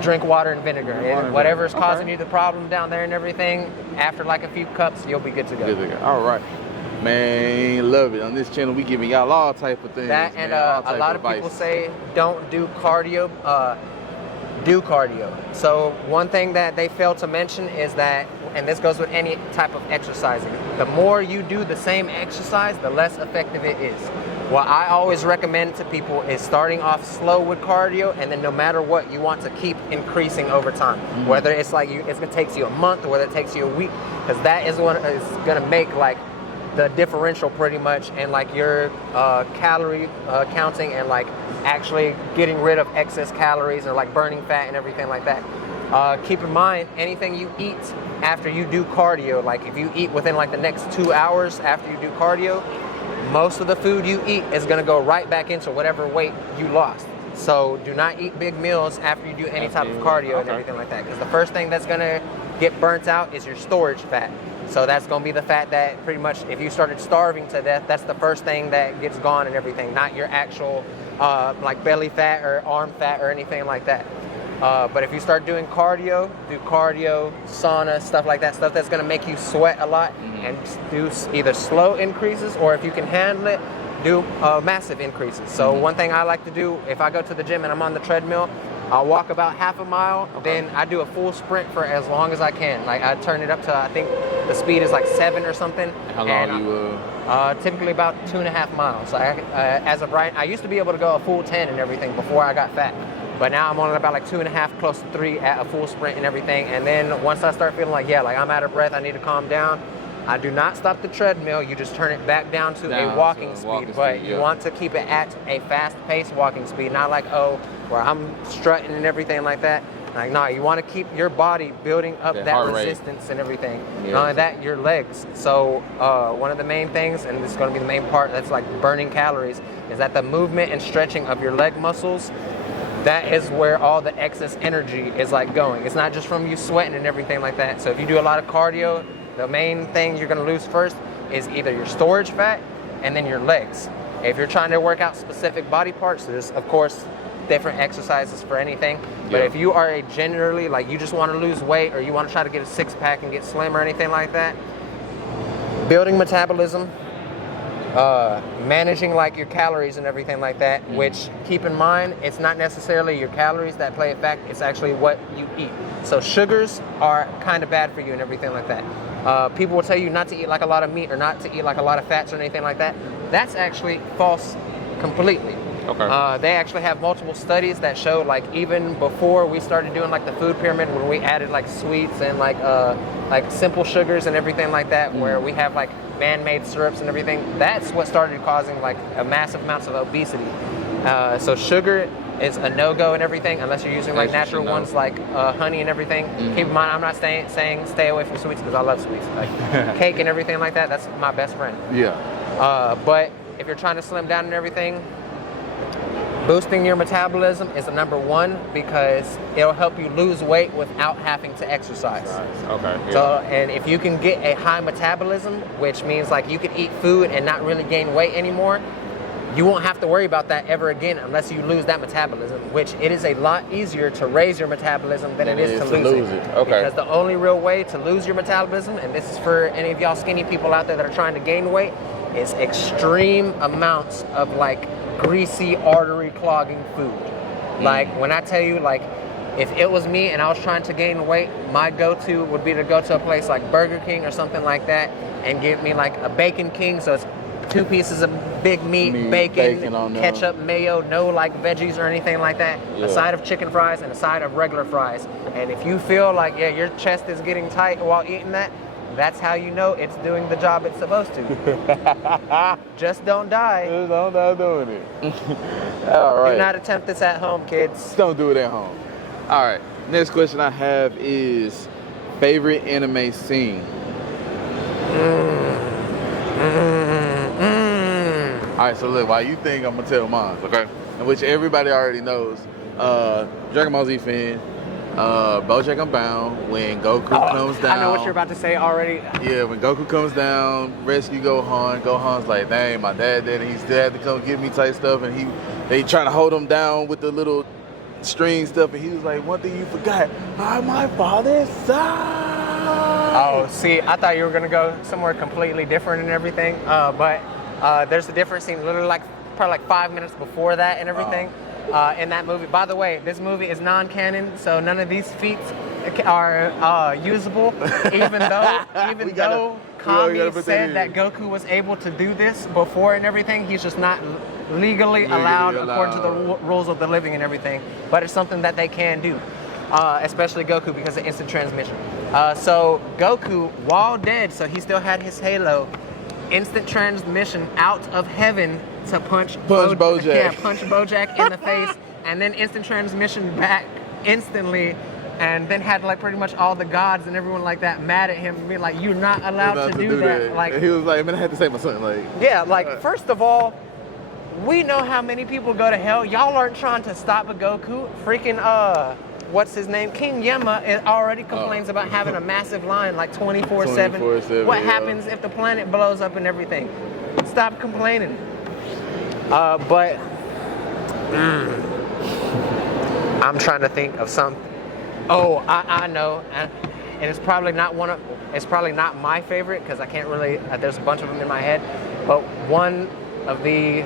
drink water and vinegar. And whatever is causing you the problem down there and everything, after like a few cups, you'll be good to go. All right. Man, love it. On this channel, we giving y'all all type of things. That and a lot of people say don't do cardio. Do cardio. So one thing that they fail to mention is that, and this goes with any type of exercising, the more you do the same exercise, the less effective it is. What I always recommend to people is starting off slow with cardio, and then no matter what, you want to keep increasing over time. Whether it's like it takes you a month or whether it takes you a week, because that is what is gonna make like the differential pretty much in like your calorie counting and like actually getting rid of excess calories or like burning fat and everything like that. Keep in mind, anything you eat after you do cardio, like if you eat within like the next 2 hours after you do cardio, most of the food you eat is gonna go right back into whatever weight you lost. So do not eat big meals after you do any type of cardio and everything like that, because the first thing that's gonna get burnt out is your storage fat. So that's going to be the fat that pretty much, if you started starving to death, that's the first thing that gets gone and everything, not your actual like belly fat or arm fat or anything like that. But if you start doing cardio, sauna, stuff like that, stuff that's going to make you sweat a lot, and do either slow increases, or if you can handle it, do massive increases. So one thing I like to do, if I go to the gym and I'm on the treadmill, I'll walk about half a mile, then I do a full sprint for as long as I can. Like I turn it up to, I think the speed is like 7 or something. How long you? Typically about 2.5 miles. So as of right, I used to be able to go a full 10 and everything before I got fat. But now I'm on about like 2.5, close to 3 at a full sprint and everything. And then once I start feeling like, yeah, like I'm out of breath, I need to calm down, I do not stop the treadmill. You just turn it back down to a walking speed. But you want to keep it at a fast-paced walking speed, not like, oh, where I'm strutting and everything like that. Like, no, you want to keep your body building up that resistance and everything. Yeah. Not only that, your legs. So one of the main things, and this is going to be the main part that's like burning calories, is that the movement and stretching of your leg muscles, that is where all the excess energy is like going. It's not just from you sweating and everything like that. So if you do a lot of cardio, the main thing you're going to lose first is either your storage fat and then your legs. If you're trying to work out specific body parts, there's of course different exercises for anything. But if you are a generally, like you just want to lose weight or you want to try to get a 6-pack and get slim or anything like that, building metabolism, managing like your calories and everything like that, which keep in mind, it's not necessarily your calories that play a fact, it's actually what you eat. So sugars are kind of bad for you and everything like that. People will tell you not to eat like a lot of meat or not to eat like a lot of fats or anything like that. That's actually false completely. Okay. They actually have multiple studies that show, like even before we started doing like the food pyramid, when we added like sweets and like simple sugars and everything like that, where we have like man-made syrups and everything, that's what started causing like a massive amounts of obesity. So sugar is a no-go and everything, unless you're using like natural ones like honey and everything. Keep in mind, I'm not saying stay away from sweets, because I love sweets. Like cake and everything like that, that's my best friend. Yeah. But if you're trying to slim down and everything, boosting your metabolism is the number one, because it'll help you lose weight without having to exercise. Okay. Yeah. So, and if you can get a high metabolism, which means like you can eat food and not really gain weight anymore, you won't have to worry about that ever again unless you lose that metabolism, which it is a lot easier to raise your metabolism than it is to lose it. Okay. Because the only real way to lose your metabolism, and this is for any of y'all skinny people out there that are trying to gain weight, is extreme amounts of like greasy, artery clogging food. Like when I tell you, like if it was me and I was trying to gain weight, my go-to would be to go to a place like Burger King or something like that and give me like a Bacon King. So it's 2 pieces of big meat, bacon on ketchup, mayo, no like veggies or anything like that, a side of chicken fries and a side of regular fries. And if you feel like, yeah, your chest is getting tight while eating that, that's how you know it's doing the job it's supposed to. Just don't die. Just don't die doing it. All right. Do not attempt this at home, kids. Don't do it at home. All right. Next question I have is favorite anime scene. All right, so look, while you think, I'm gonna tell mine, okay? Which everybody already knows. Dragon Ball Z fan. BoJack Unbound, when Goku comes down. I know what you're about to say already. Yeah, when Goku comes down, rescue Gohan. Gohan's like, dang, my dad did it. He still had to come get me type stuff, and they trying to hold him down with the little string stuff, and he was like, one thing you forgot, I'm my father's son. Oh, see, I thought you were gonna go somewhere completely different and everything, but there's a different scene, literally like probably like 5 minutes before that and everything. In that movie. By the way, this movie is non-canon, so none of these feats are usable. Even though Kami said that Goku was able to do this before and everything, he's just not legally allowed according to the rules of the living and everything. But it's something that they can do, especially Goku, because of instant transmission. So Goku, while dead, so he still had his halo, instant transmission out of heaven to punch Bojack. Yeah, punch Bojack in the face, and then instant transmission back instantly, and then had like pretty much all the gods and everyone like that mad at him, being like, "You're not allowed to do that." Like, and he was like, "Man, I had to save my son." Like, yeah, like first of all, we know how many people go to hell. Y'all aren't trying to stop a Goku. Freaking what's his name? King Yemma already complains about having a massive line like 24/7. What happens if the planet blows up and everything? Stop complaining. But I'm trying to think of something. Oh, I know, and it's probably not my favorite, because I can't really. There's a bunch of them in my head, but one of the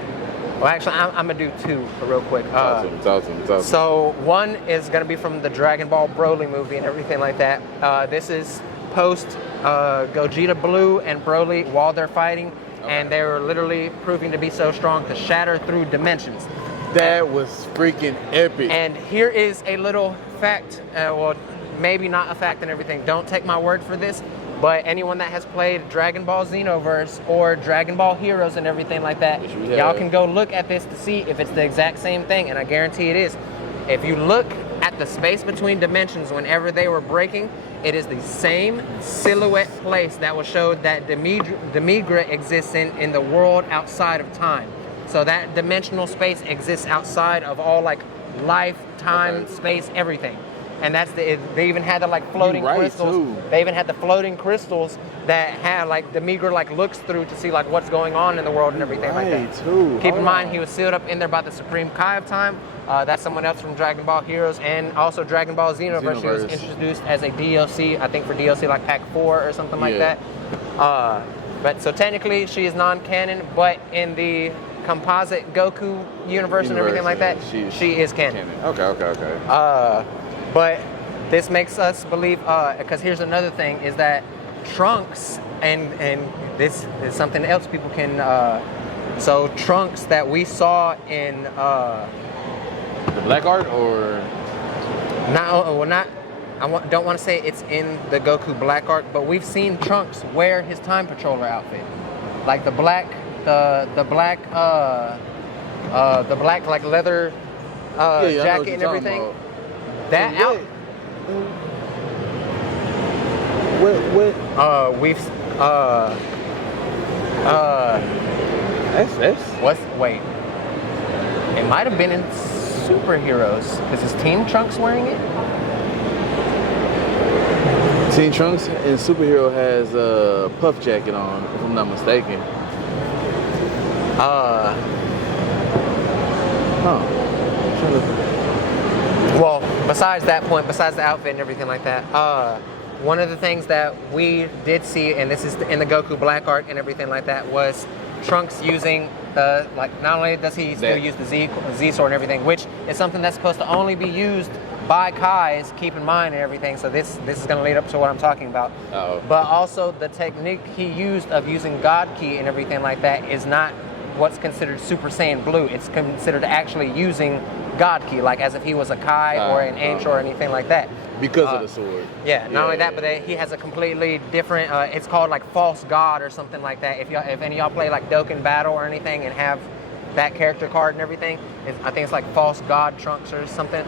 Well, actually, I'm gonna do two real quick. Talk to me. So one is gonna be from the Dragon Ball Broly movie and everything like that. This is post Gogeta Blue and Broly while they're fighting, and they were literally proving to be so strong to shatter through dimensions. That was freaking epic. And here is a little fact. Well, maybe not a fact and everything. Don't take my word for this. But anyone that has played Dragon Ball Xenoverse or Dragon Ball Heroes and everything like that, y'all can go look at this to see if it's the exact same thing, and I guarantee it is. If you look at the space between dimensions whenever they were breaking, it is the same silhouette place that was showed that Demigra exists in the world outside of time. So that dimensional space exists outside of all like life, time, space, everything. And that's they even had the like floating crystals. Too. They even had the floating crystals that had like Demigra like looks through to see like what's going on in the world and everything like that. Too. Keep in mind he was sealed up in there by the Supreme Kai of Time. That's someone else from Dragon Ball Heroes and also Dragon Ball Xenoverse. She was introduced as a DLC, I think for DLC like Pack 4 or something like that. But so technically she is non-canon, but in the composite Goku universe and everything like that, she is canon. Okay. But this makes us believe, because here's another thing, is that Trunks, and this is something else people can, so Trunks that we saw in... the Black Art or? Don't want to say it's in the Goku Black Art, but we've seen Trunks wear his Time Patroller outfit. Like the black like leather jacket and everything. That out. We've wait. It might have been in Superheroes because is Team Trunks wearing it? Team Trunks in Superhero has a puff jacket on, if I'm not mistaken. Well, besides that point, besides the outfit and everything like that, one of the things that we did see, and this is in the Goku Black Art and everything like that, was Trunks using like not only does he still use the Z sword and everything, which is something that's supposed to only be used by Kais, keep in mind and everything. So this is going to lead up to what I'm talking about. But also the technique he used of using God Ki and everything like that is not what's considered Super Saiyan Blue. It's considered actually using God Ki, like as if he was a Kai or an Angel or anything like that. Because of the sword. Yeah, not only that, but he has a completely different, it's called like False God or something like that. If any of y'all play like Dokkan Battle or anything and have that character card and everything, I think it's like False God Trunks or something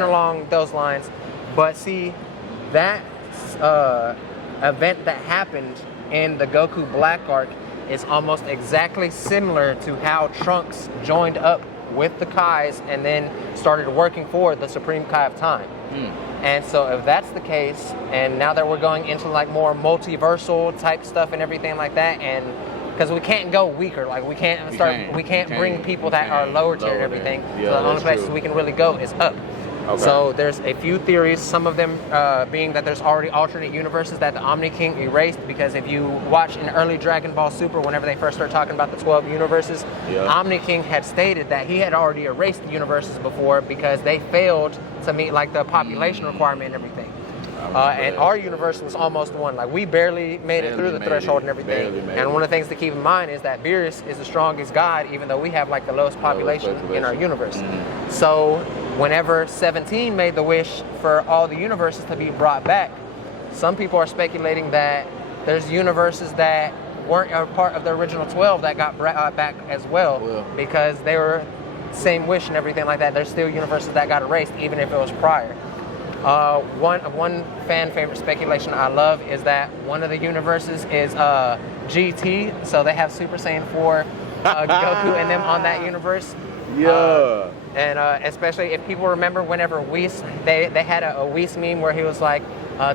along those lines. But see, that event that happened in the Goku Black Arc is almost exactly similar to how Trunks joined up with the Kais and then started working for the Supreme Kai of Time. And so if that's the case, and now that we're going into like more multiversal type stuff and everything like that, and because we can't go weaker, like we can't bring people that are lower tier and everything. So the only places we can really go is up. So there's a few theories, some of them being that there's already alternate universes that the Omni King erased, because if you watch in early Dragon Ball Super, whenever they first started talking about the 12 universes, Omni King had stated that he had already erased the universes before because they failed to meet like the population requirement and everything. And our universe was almost one. Like we barely made it through the threshold and everything. And one of the things to keep in mind is that Beerus is the strongest god, even though we have like the lowest population in our universe. So whenever 17 made the wish for all the universes to be brought back, some people are speculating that there's universes that weren't a part of the original 12 that got brought back as well, because they were same wish and everything like that. There's still universes that got erased even if it was prior. One fan favorite speculation I love is that one of the universes is GT, so they have Super Saiyan 4 Goku and them on that universe. And especially if people remember whenever Whis, they had a Whis meme where he was like,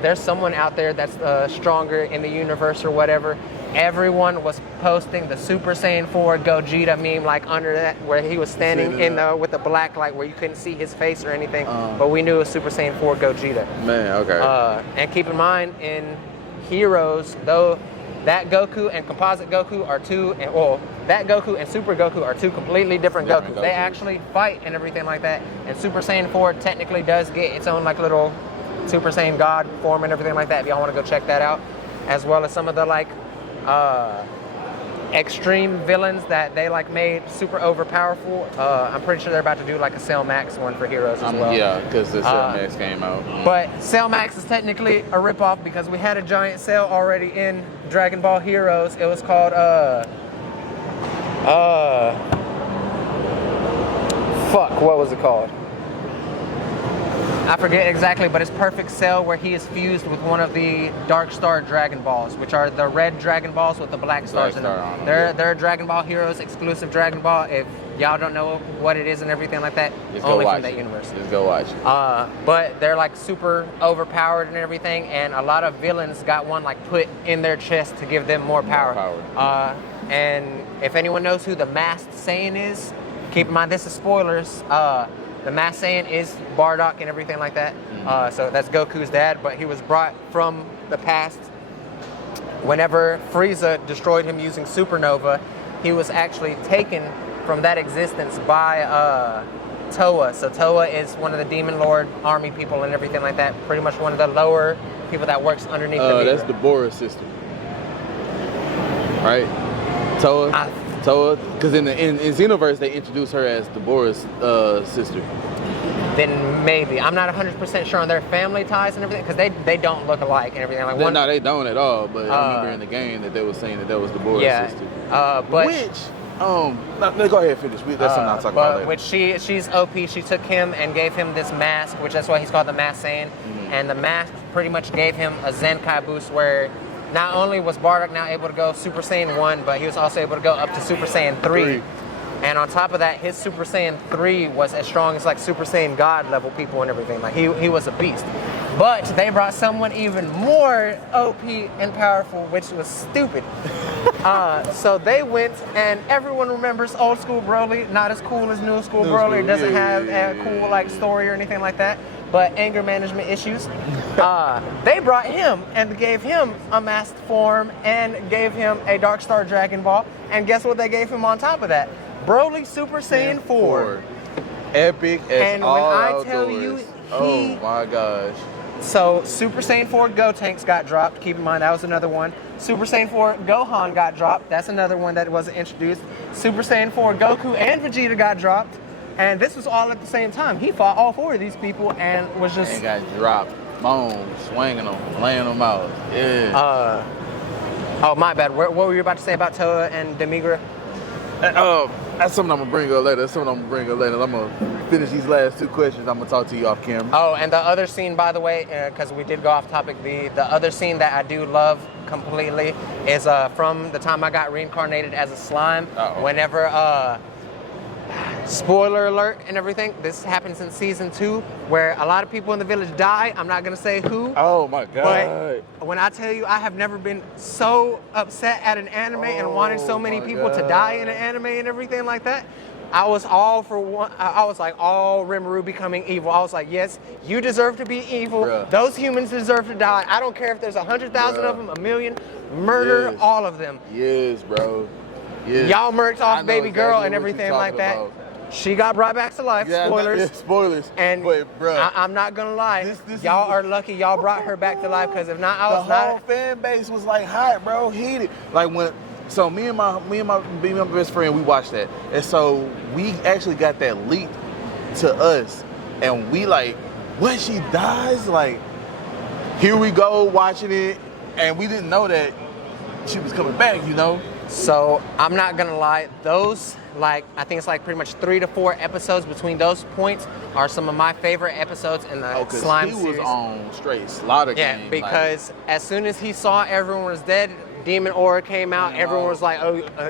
there's someone out there that's stronger in the universe or whatever. Everyone was posting the Super Saiyan 4 Gogeta meme like under that, where he was standing in with the black light where you couldn't see his face or anything, but we knew it was Super Saiyan 4 Gogeta. Man, okay. And keep in mind, in Heroes, though that Goku and Composite Goku are that Goku and Super Goku are two completely different Gokus. They actually fight and everything like that. And Super Saiyan 4 technically does get its own like little Super Saiyan God form and everything like that. If y'all want to go check that out, as well as some of the like extreme villains that they like made super overpowerful. I'm pretty sure they're about to do like a Cell Max one for Heroes as well. Yeah, because the Cell Max came out. But Cell Max is technically a ripoff because we had a giant cell already in Dragon Ball Heroes. It was called what was it called? I forget exactly, but it's Perfect Cell, where he is fused with one of the Dark Star Dragon Balls, which are the red Dragon Balls with the black stars in them. They're Dragon Ball Heroes exclusive Dragon Ball. If y'all don't know what it is and everything like that, only from that universe. Just go watch it. But they're like super overpowered and everything, and a lot of villains got one like put in their chest to give them more power. And if anyone knows who the Masked Saiyan is, keep in mind this is spoilers. The Masked Saiyan is Bardock and everything like that. So that's Goku's dad, but he was brought from the past. Whenever Frieza destroyed him using Supernova, he was actually taken from that existence by Toa. So Toa is one of the Demon Lord army people and everything like that. Pretty much one of the lower people that works underneath the That's the Boris sister. Right? Toa, because in Xenoverse they introduced her as the Boris sister. Then maybe. I'm not 100% sure on their family ties and everything, because they don't look alike and everything. Like no, they don't at all. But I remember in the game that they were saying that was the Boris sister. But go ahead and finish. That's something I'll talk about later. Which she's OP. She took him and gave him this mask, which that's why he's called the Masked Saiyan. And the mask pretty much gave him a Zenkai boost, where not only was Bardock now able to go Super Saiyan 1, but he was also able to go up to Super Saiyan 3. And on top of that, his Super Saiyan 3 was as strong as like Super Saiyan God level people and everything. Like he was a beast. But they brought someone even more OP and powerful, which was stupid. So they went, and everyone remembers old school Broly, not as cool as new school Broly. It doesn't have a cool like story or anything like that, but anger management issues. They brought him and gave him a masked form and gave him a Dark Star Dragon Ball. And guess what they gave him on top of that? Broly Super Saiyan 4. Epic as and all when I outdoors. tell you, oh my gosh. So Super Saiyan 4 Gotenks got dropped. Keep in mind that was another one. Super Saiyan 4 Gohan got dropped. That's another one that wasn't introduced. Super Saiyan 4 Goku and Vegeta got dropped. And this was all at the same time. He fought all four of these people and was just... And got dropped. Boom. Swinging them. Laying them out. Yeah. Oh, my bad. What were you about to say about Toa and Demigra? That's something I'm going to bring up later. I'm going to finish these last two questions. I'm going to talk to you off camera. Oh, and the other scene, by the way, because we did go off topic, the other scene that I do love completely is from the time I got reincarnated as a slime. Whenever... spoiler alert and everything, this happens in season 2 where a lot of people in the village die. I'm not going to say who. Oh my God. But when I tell you I have never been so upset at an anime and wanted so many people to die in an anime and everything like that, I was all for one. I was like, all Rimuru becoming evil. I was like, yes, you deserve to be evil. Bruh. Those humans deserve to die. I don't care if there's 100,000 of them, 1,000,000. Murder all of them. Yes, bro. Yes. Y'all murked off baby girl and everything like that. About. She got brought back to life. Spoilers. Spoilers. And I'm not gonna lie. Y'all are lucky y'all brought her back to life, because if not, I was not. The whole fan base was like hot, bro, heated. Like when, so me and my best friend, we watched that, and so we actually got that leaked to us, and we like, when she dies, like, here we go watching it, and we didn't know that she was coming back, you know. So I'm not gonna lie, those, like, I think it's like pretty much 3 to 4 episodes between those points are some of my favorite episodes in the slime series. He was on straight slaughter game. Yeah, because as soon as he saw everyone was dead, Demon Aura came out. Everyone was like,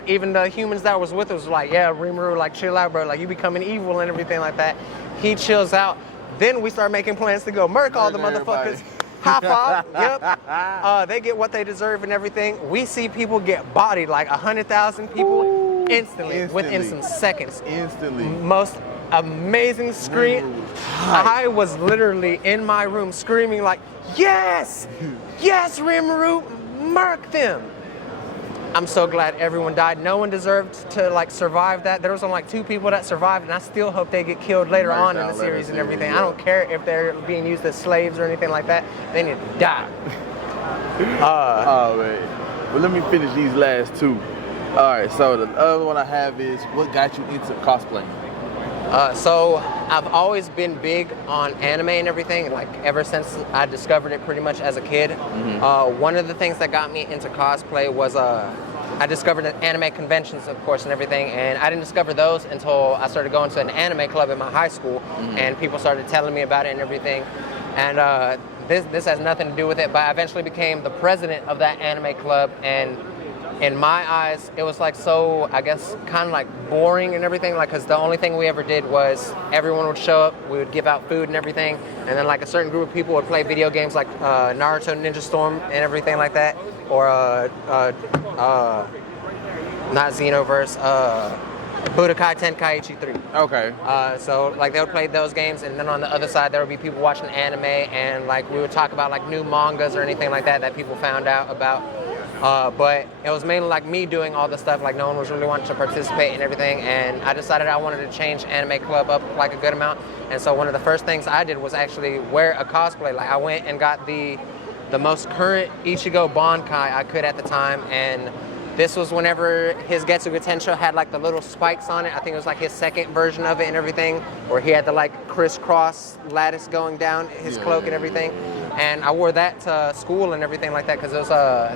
even the humans that was with us was like, yeah, Rimuru, like, chill out, bro. Like, you becoming evil and everything like that. He chills out. Then we start making plans to go murk all the motherfuckers. High five. Yep. They get what they deserve and everything. We see people get bodied, like 100,000 people instantly, within some seconds. Instantly. Most amazing scream. I was literally in my room screaming like, yes, yes, Rimuru, murk them. I'm so glad everyone died. No one deserved to like survive that. There was only like 2 people that survived, and I still hope they get killed later on in the series and everything. Yeah. I don't care if they're being used as slaves or anything like that. They need to die. Oh man. Well, let me finish these last 2. All right. So the other one I have is what got you into cosplaying? So I've always been big on anime and everything, like ever since I discovered it pretty much as a kid. One of the things that got me into cosplay was I discovered anime conventions, of course, and everything, and I didn't discover those until I started going to an anime club in my high school, and people started telling me about it and everything. And this has nothing to do with it, but I eventually became the president of that anime club, and in my eyes, it was like so, I guess, kind of like boring and everything, like, because the only thing we ever did was everyone would show up, we would give out food and everything, and then like a certain group of people would play video games like Naruto Ninja Storm and everything like that, or not Xenoverse, Budokai Tenkaichi 3. Okay. So like they would play those games, and then on the other side there would be people watching anime, and like we would talk about like new mangas or anything like that people found out about. But it was mainly like me doing all the stuff, like no one was really wanting to participate and everything, and I decided I wanted to change Anime Club up like a good amount. And so one of the first things I did was actually wear a cosplay. Like I went and got the most current Ichigo Bankai I could at the time, and this was whenever his Getsuga Tensho had like the little spikes on it. I think it was like his second version of it and everything, where he had the like crisscross lattice going down his cloak and everything. And I wore that to school and everything like that, because it was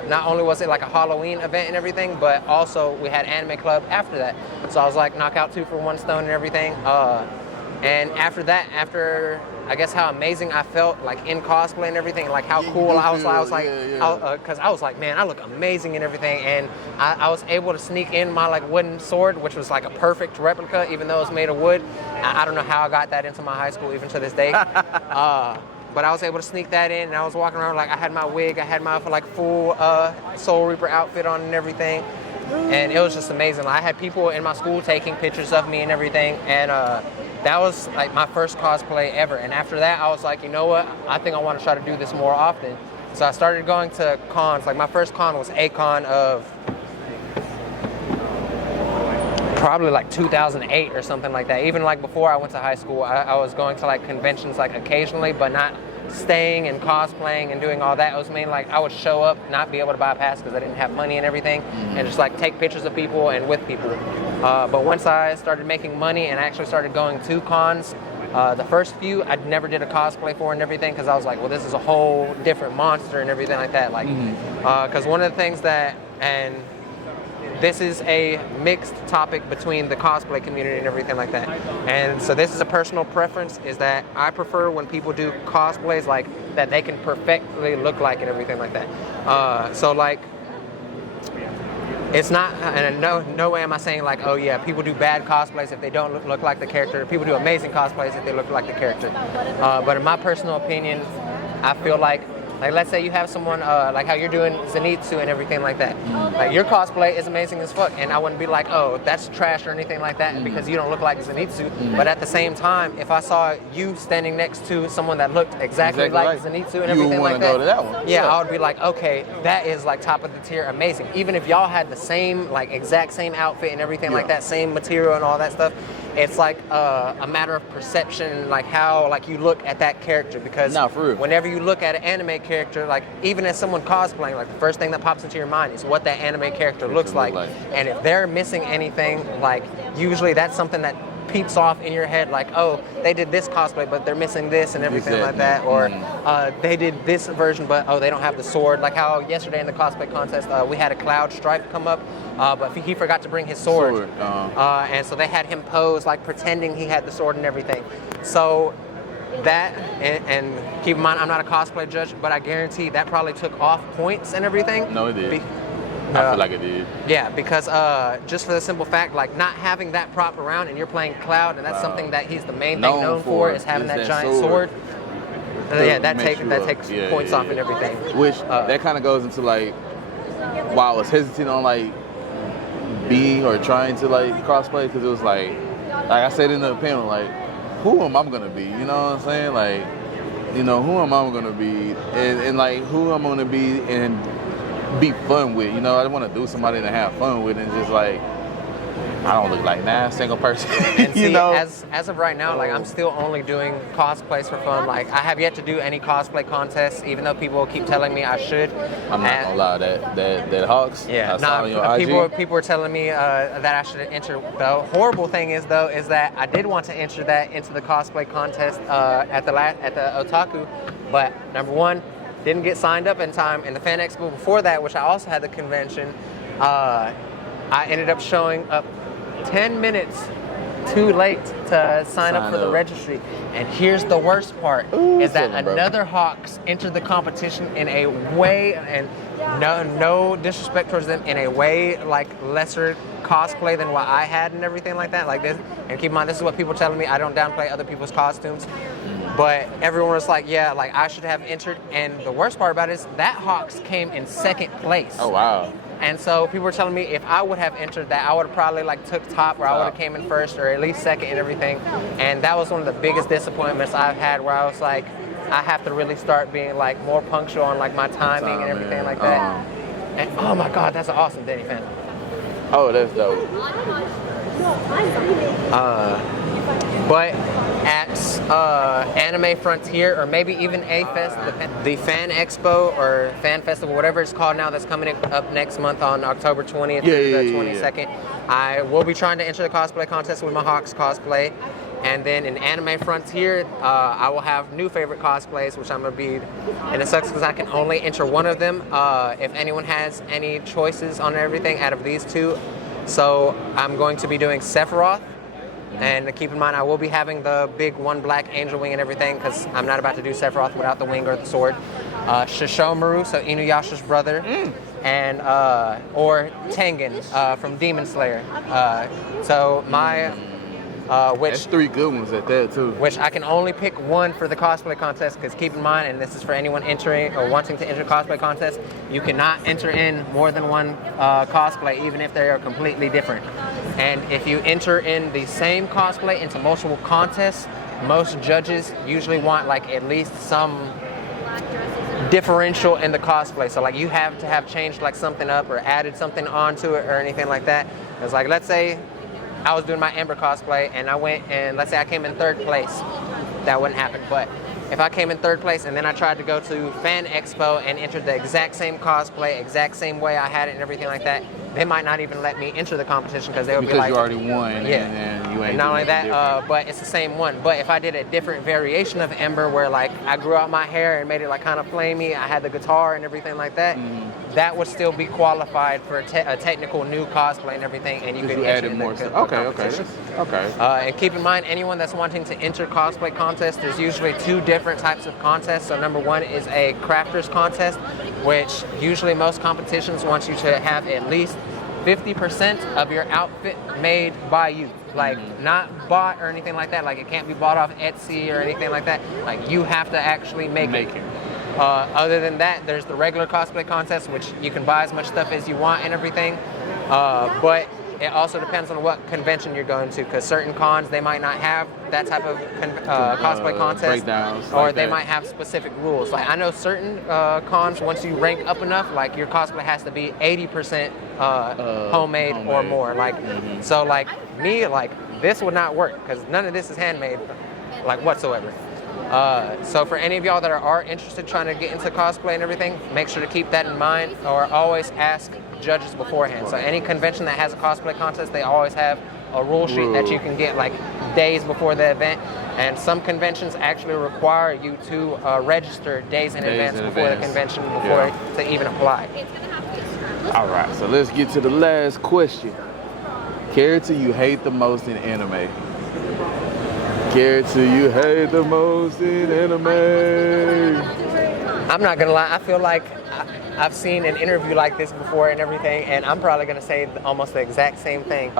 not only was it like a Halloween event and everything, but also we had Anime Club after that. So I was like knock out 2 for 1 stone and everything. And after that, after I guess how amazing I felt like in cosplay and everything, like how cool I was like, because I was like, man, I look amazing and everything. And I was able to sneak in my like wooden sword, which was like a perfect replica, even though it was made of wood. I don't know how I got that into my high school even to this day. But I was able to sneak that in, and I was walking around like I had my wig, I had my like full Soul Reaper outfit on and everything. And it was just amazing. Like, I had people in my school taking pictures of me and everything, and that was like my first cosplay ever. And after that, I was like, you know what? I think I want to try to do this more often. So I started going to cons. Like my first con was a con of probably like 2008 or something like that. Even like before I went to high school, I was going to like conventions like occasionally, but not staying and cosplaying and doing all that. It was mainly like I would show up, not be able to buy a pass because I didn't have money and everything, and just like take pictures of people and with people. But once I started making money and actually started going to cons, the first few I never did a cosplay for and everything, because I was like, well, this is a whole different monster and everything like that. Like, because one of the things that, and this is a mixed topic between the cosplay community and everything like that. And so this is a personal preference, is that I prefer when people do cosplays like that they can perfectly look like and everything like that. So like, it's not, and no way am I saying like, oh yeah, people do bad cosplays if they don't look like the character. People do amazing cosplays if they look like the character. But in my personal opinion, I feel like let's say you have someone like how you're doing Zenitsu and everything like that. Like your cosplay is amazing as fuck, and I wouldn't be like, oh, that's trash or anything like that because you don't look like Zenitsu. But at the same time, if I saw you standing next to someone that looked exactly like Zenitsu and everything like that, go to that one. Yeah, I would be like, okay, that is like top of the tier, amazing. Even if y'all had the same, like exact same outfit and everything like that, same material and all that stuff, it's like a matter of perception, like how like you look at that character. Because whenever you look at an anime character, like even as someone cosplaying, like the first thing that pops into your mind is what that anime character looks like. And if they're missing anything, like usually that's something that peeps off in your head, like, oh, they did this cosplay, but they're missing this and everything like that, or they did this version, but oh, they don't have the sword. Like how yesterday in the cosplay contest, we had a Cloud Strife come up, but he forgot to bring his sword. And so they had him pose like pretending he had the sword and everything. So that, and keep in mind, I'm not a cosplay judge, but I guarantee that probably took off points and everything. No, it did. I feel like it did. Yeah, because just for the simple fact, like not having that prop around, and you're playing Cloud, and that's something that he's the main thing known for is having that giant sword. Yeah, that takes points off and everything. Which that kind of goes into like why I was hesitant on like being or trying to like cosplay, because it was like I said in the panel, like who am I gonna be? You know what I'm saying? Like, you know, who am I gonna be? And like who am I gonna be and be fun with. You know, I want to do somebody to have fun with, and just like I don't look like that single person. And see, you know, as of right now, like I'm still only doing cosplays for fun. Like I have yet to do any cosplay contests, even though people keep telling me I should. I'm not gonna lie, that Hawks. Yeah, I saw on your IG. people were telling me that I should enter. The horrible thing is though, is that I did want to enter that into the cosplay contest at the Otaku, but number one, didn't get signed up in time. And the Fan Expo before that, which I also had the convention, I ended up showing up 10 minutes too late to sign up for the registry. And here's the worst part, is that another Hawks entered the competition in a way, and no disrespect towards them, in a way like lesser cosplay than what I had and everything like that. Like this, and keep in mind, this is what people telling me. I don't downplay other people's costumes. But everyone was like, yeah, like I should have entered. And the worst part about it is that Hawks came in second place. Oh, wow. And so people were telling me if I would have entered that, I would have probably like took top, or I would have came in first or at least second and everything. And that was one of the biggest disappointments I've had, where I was like, I have to really start being like more punctual on like my timing and everything like that. And oh my God, that's an awesome Denny fan. Oh, that's dope. But at Anime Frontier, or maybe even A-Fest, the Fan Expo or Fan Festival, whatever it's called now, that's coming up next month on October 20th through the 22nd. I will be trying to enter the cosplay contest with my Hawks cosplay. And then in Anime Frontier, I will have new favorite cosplays, which I'm going to be, and it sucks because I can only enter one of them. If anyone has any choices on everything out of these two. So I'm going to be doing Sephiroth. And keep in mind, I will be having the big one black angel wing and everything, because I'm not about to do Sephiroth without the wing or the sword. Shishomaru, so Inuyasha's brother, and or Tengen from Demon Slayer. So my which That's three good ones at that too. Which I can only pick one for the cosplay contest, because keep in mind, and this is for anyone entering or wanting to enter cosplay contest, you cannot enter in more than one cosplay, even if they are completely different. And if you enter in the same cosplay into multiple contests, most judges usually want like at least some differential in the cosplay. So like you have to have changed like something up or added something onto it or anything like that. It's like, let's say I was doing my Amber cosplay and I went and let's say I came in third place. That wouldn't happen. But if I came in third place and then I tried to go to Fan Expo and enter the exact same cosplay, exact same way I had it and everything like that, they might not even let me enter the competition because they would be like, you already won. Yeah. And you ain't. And not only that, but it's the same one. But if I did a different variation of Ember, where like I grew out my hair and made it like kind of flamey, I had the guitar and everything like that, that would still be qualified for a technical new cosplay and everything, and you could enter in more the Okay. And keep in mind, anyone that's wanting to enter cosplay contests, there's usually two different types of contests. So number one is a crafters contest, which usually most competitions want you to have at least 50% of your outfit made by you. Like not bought or anything like that. Like it can't be bought off Etsy or anything like that. Like you have to actually make it. Other than that, there's the regular cosplay contest, which you can buy as much stuff as you want and everything. But it also depends on what convention you're going to, because certain cons, they might not have that type of cosplay contest, or like they might have specific rules. Like I know certain cons, once you rank up enough, like your cosplay has to be 80% homemade or more. Like so, like me, like this would not work because none of this is handmade, like whatsoever. So for any of y'all that are interested trying to get into cosplay and everything, make sure to keep that in mind, or always ask judges beforehand. So any convention that has a cosplay contest, they always have a rule sheet that you can get like days before the event. And some conventions actually require you to register days in advance before the convention, before to even apply. All right, so let's get to the last question. Character you hate the most in anime? Character you hate the most in anime? I'm not gonna lie, I feel like I've seen an interview like this before and everything, and I'm probably gonna say almost the exact same thing.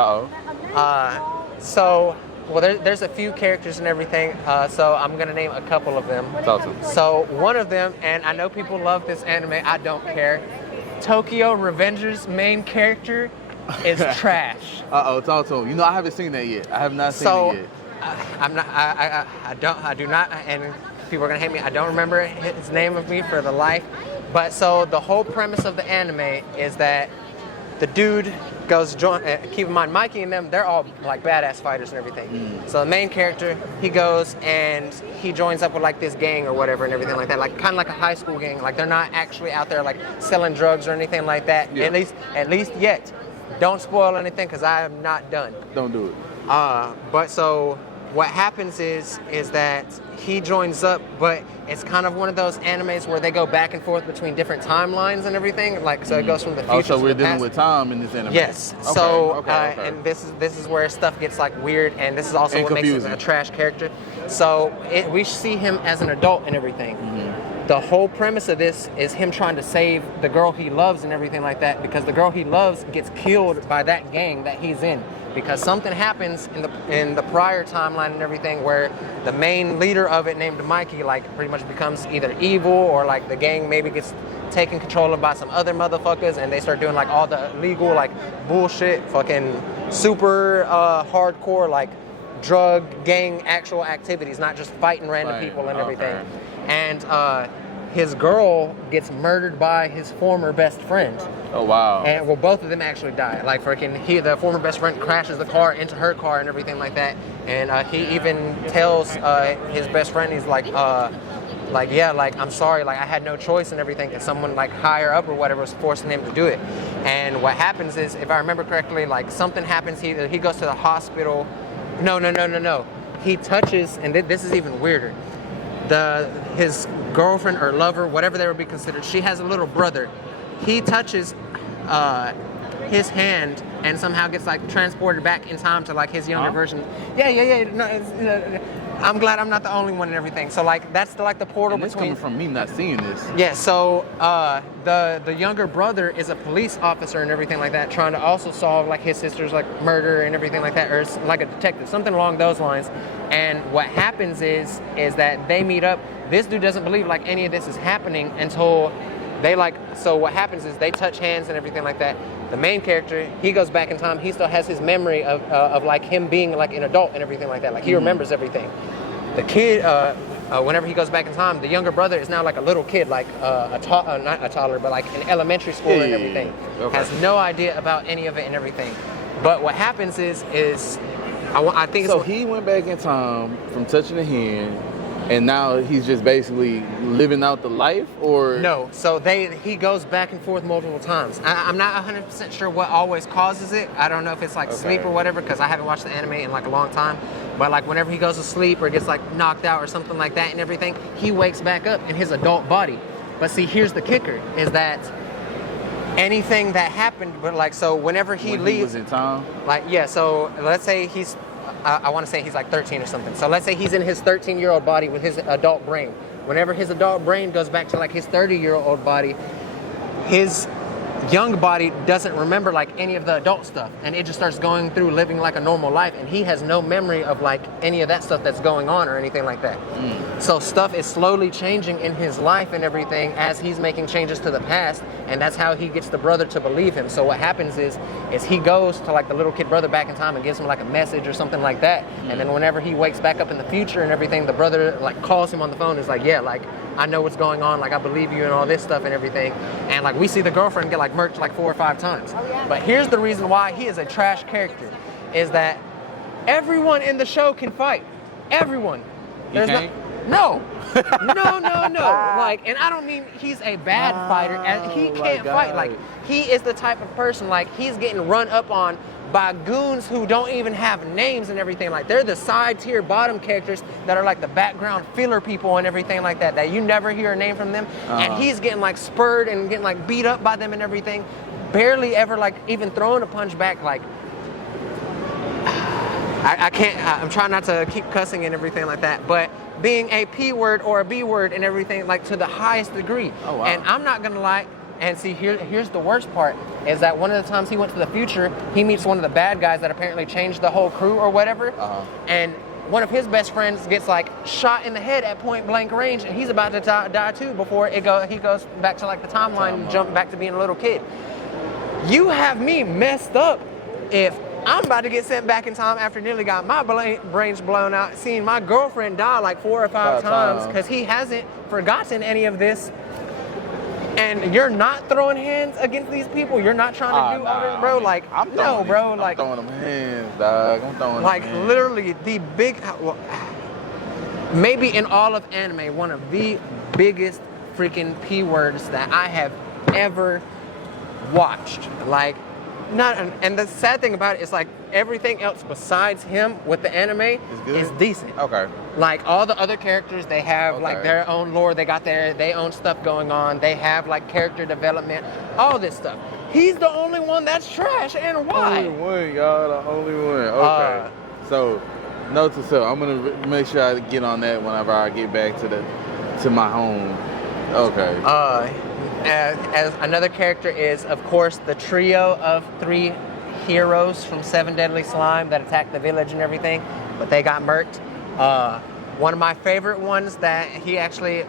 So, well, there's a few characters and everything, so I'm gonna name a couple of them. Talk to me. So one of them, and I know people love this anime, I don't care. Tokyo Revenger's main character is trash. Talk to him. You know, I haven't seen that yet. I have not seen it yet. I do not, and people are gonna hate me. I don't remember his name of me for the life, But so the whole premise of the anime is that the dude goes join. Keep in mind, Mikey and them, they're all like badass fighters and everything. So the main character, he goes and he joins up with like this gang or whatever and everything like that, like kind of like a high school gang. Like they're not actually out there like selling drugs or anything like that. Yeah. At least yet. Don't spoil anything because I am not done. Don't do it. But so what happens is that he joins up, but it's kind of one of those animes where they go back and forth between different timelines and everything. Like, so it goes from the future so to we're the dealing past. with time in this anime. Yes. Okay, So, okay. and this is where stuff gets like weird, and this is also And what makes him confusing. a trash character. So we see him as an adult and everything. Mm-hmm. The whole premise of this is him trying to save the girl he loves and everything like that, because the girl he loves gets killed by that gang that he's in. Because something happens in the prior timeline and everything where the main leader of it, named Mikey, like pretty much becomes either evil or like the gang maybe gets taken control of by some other motherfuckers, and they start doing like all the illegal like bullshit, fucking super hardcore like drug gang actual activities, not just fighting random people and everything. And his girl gets murdered by his former best friend. Oh wow. And well, both of them actually die. Like freaking, the former best friend crashes the car into her car and everything like that. And he even tells his best friend, he's like, yeah, like I'm sorry, like I had no choice and everything, and someone like higher up or whatever was forcing him to do it. And what happens is, if I remember correctly, like something happens. He goes to the hospital. No. He touches, and this is even weirder. His girlfriend or lover, whatever they would be considered, she has a little brother. He touches his hand and somehow gets like transported back in time to like his younger version. Yeah. No, I'm glad I'm not the only one and everything. So like that's the portal And this between. coming from me not seeing this. Yeah. So the younger brother is a police officer and everything like that, trying to also solve like his sister's like murder and everything like that, or like a detective, something along those lines. And what happens is that they meet up. This dude doesn't believe like any of this is happening until they like. So what happens is they touch hands and everything like that. The main character, he goes back in time. He still has his memory of like him being like an adult and everything like that. Like he remembers everything. The kid, whenever he goes back in time, the younger brother is now like a little kid, like not a toddler, but like in elementary school and everything. Okay. Has no idea about any of it and everything. But what happens is I think So he went back in time from touching the hand, and now he's just basically living out the life, or no. So he goes back and forth multiple times. I'm not 100% sure what always causes it. I don't know if it's like sleep or whatever, because I haven't watched the anime in like a long time. But like whenever he goes to sleep or gets like knocked out or something like that and everything, he wakes back up in his adult body. But see, here's the kicker: is that anything that happened, but like so whenever he leaves, he was in time. like yeah. So let's say he's. I want to say he's like 13 or something. So let's say he's in his 13-year-old body with his adult brain. Whenever his adult brain goes back to like his 30-year-old body, his young body doesn't remember like any of the adult stuff, and it just starts going through living like a normal life, and he has no memory of like any of that stuff that's going on or anything like that. So stuff is slowly changing in his life and everything as he's making changes to the past, and that's how he gets the brother to believe him. So what happens is he goes to like the little kid brother back in time and gives him like a message or something like that, and then whenever he wakes back up in the future and everything, the brother like calls him on the phone. Is like, yeah, like I know what's going on, like I believe you and all this stuff and everything. And like we see the girlfriend get like murked like 4 or 5 times. But here's the reason why he is a trash character, is that everyone in the show can fight. Everyone. He can't? No. Like, and I don't mean he's a bad fighter. He can't fight. Like, he is the type of person, like, he's getting run up on by goons who don't even have names and everything. Like, they're the side tier bottom characters that are like the background filler people and everything like that you never hear a name from them. And he's getting like spurred and getting like beat up by them and everything. Barely ever like even throwing a punch back. Like, I can't, I'm trying not to keep cussing and everything like that, but being a P word or a B word and everything, like to the highest degree. Oh, wow. And I'm not gonna lie, and see, here's the worst part, is that one of the times he went to the future, he meets one of the bad guys that apparently changed the whole crew or whatever, and one of his best friends gets like shot in the head at point blank range, and he's about to die too before he goes back to like the timeline and jump back to being a little kid. You have me messed up if I'm about to get sent back in time after nearly got my brains blown out, seeing my girlfriend die like 4 or 5 times because he hasn't forgotten any of this. and you're not throwing hands against these people. You're not trying to do all this, bro. Like, I'm throwing them hands, dog. I'm throwing like them hands. literally the big, well, maybe in all of anime, one of the biggest freaking P words that I have ever watched. Like, not, and the sad thing about it is like everything else besides him with the anime is decent. Okay. Like all the other characters, they have like their own lore. They got their own stuff going on. They have like character development, all this stuff. He's the only one that's trash, and why? Only one, y'all. The only one. Okay. So, note to self. I'm gonna make sure I get on that whenever I get back to my home. Okay. As another character is, of course, the trio of 3 heroes from 7 Deadly Slime that attacked the village and everything, but they got murked. One of my favorite ones that he actually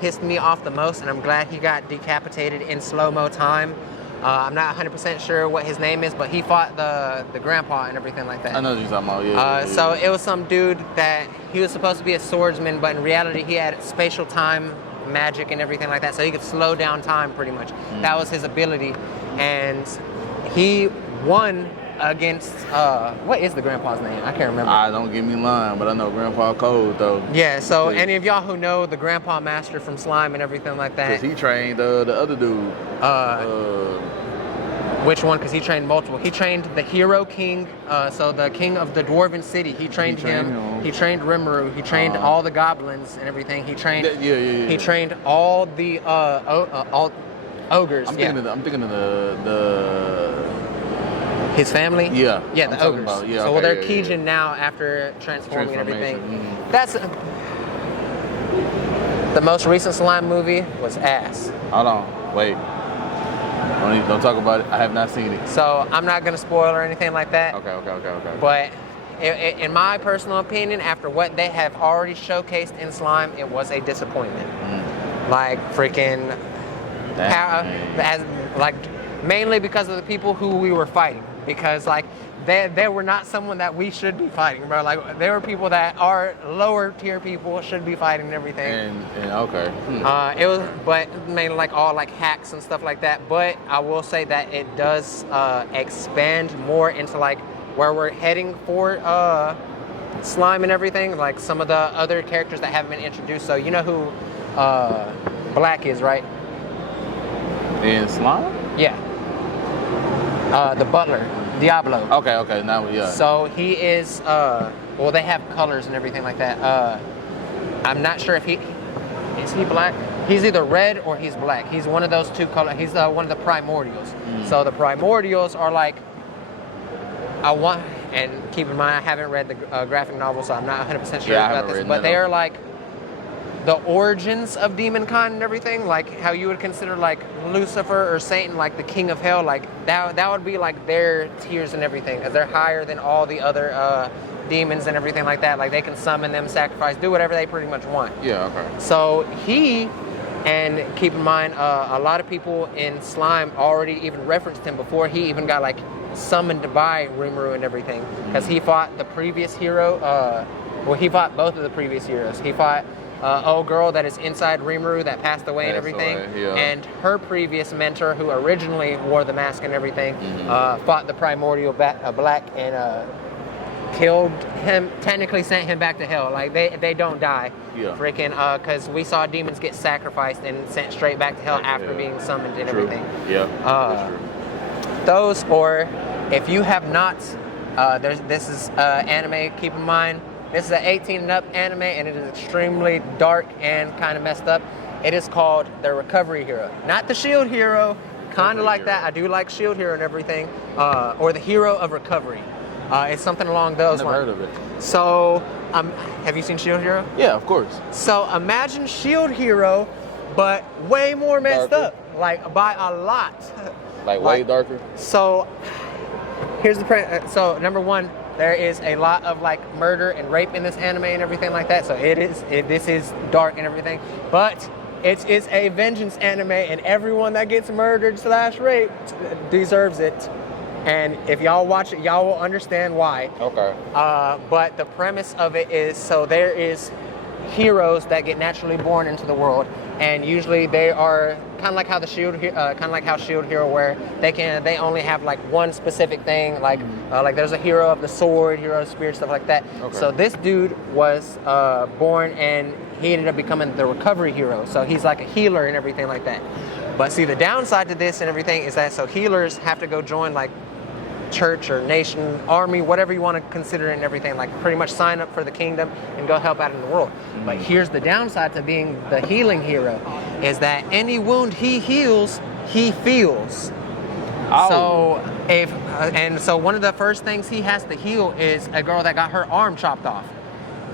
pissed me off the most, and I'm glad he got decapitated in slow-mo time. I'm not 100% sure what his name is, but he fought the grandpa and everything like that. I know what you're talking about, yeah. So it was some dude that he was supposed to be a swordsman, but in reality he had spatial time magic and everything like that, so he could slow down time pretty much. That was his ability, and he won against what is the grandpa's name? I can't remember. Don't get me lying, but I know Grandpa Cold though. Yeah, so any of y'all who know the Grandpa Master from Slime and everything like that, because he trained the other dude. Which one? Because he trained multiple. He trained the Hero King, so the king of the Dwarven City. He trained him. He trained Rimuru. He trained all the goblins and everything. He trained. He trained all the all ogres. I'm thinking of the his family. Yeah. Yeah, the ogres. So they're Kijin yeah. now after transforming and everything. That's the most recent Slime movie was ass. Hold on, wait. Don't talk about it. I have not seen it. So I'm not gonna spoil or anything like that. Okay. But in my personal opinion, after what they have already showcased in Slime, it was a disappointment. Like freaking, mainly because of the people who we were fighting. Because like they were not someone that we should be fighting, bro. Like they were people that are lower tier people should be fighting and everything. And okay. It was, but mainly like all like hacks and stuff like that. But I will say that it does expand more into like where we're heading for Slime and everything. Like some of the other characters that haven't been introduced. So you know who Black is, right? In Slime? Yeah. The butler, Diablo. Okay, now yeah. So he is, well, they have colors and everything like that. I'm not sure if is he black? He's either red or he's black. He's one of those two colors. He's one of the primordials. So the primordials are like, and keep in mind, I haven't read the graphic novel, so I'm not 100% sure about this, but they are like the origins of demonkind and everything, like how you would consider like Lucifer or Satan, like the king of hell, like that would be like their tiers and everything, because they're higher than all the other demons and everything like that. Like they can summon them, sacrifice, do whatever they pretty much want. Yeah, okay. So and keep in mind, a lot of people in Slime already even referenced him before he even got like summoned by Rimuru and everything, because he fought the previous hero. Well, he fought both of the previous heroes. He fought old girl that is inside Rimuru that passed away and everything, and her previous mentor, who originally wore the mask and everything, fought the primordial Black and killed him, technically sent him back to hell. Like they don't die, freaking, because we saw demons get sacrificed and sent straight back to hell after being summoned and everything. Those, or if you have not, this is anime, keep in mind, this is an 18 and up anime, and it is extremely dark and kind of messed up. It is called the Recovery Hero, not the Shield Hero, kind of like that. I do like Shield Hero and everything, or the Hero of Recovery. It's something along those lines. Never heard of it. So, have you seen Shield Hero? Yeah, of course. So imagine Shield Hero, but way more messed up, like by a lot. Like way darker? So, here's the so number one, there is a lot of like murder and rape in this anime and everything like that. So this is dark and everything, but it is a vengeance anime, and everyone that gets murdered / raped deserves it. And if y'all watch it, y'all will understand why. Okay. But the premise of it is, so there is heroes that get naturally born into the world, and usually they are kind of like how the Shield, kind of like how Shield Hero, where they only have like one specific thing, like there's a hero of the sword, hero of spirit, stuff like that. Okay. So this dude was born and he ended up becoming the recovery hero. So he's like a healer and everything like that. But see, the downside to this and everything is that so healers have to go join like church or nation, army, whatever you want to consider it and everything, like pretty much sign up for the kingdom and go help out in the world. But here's the downside to being the healing hero is that any wound he heals, he feels. So so one of the first things he has to heal is a girl that got her arm chopped off.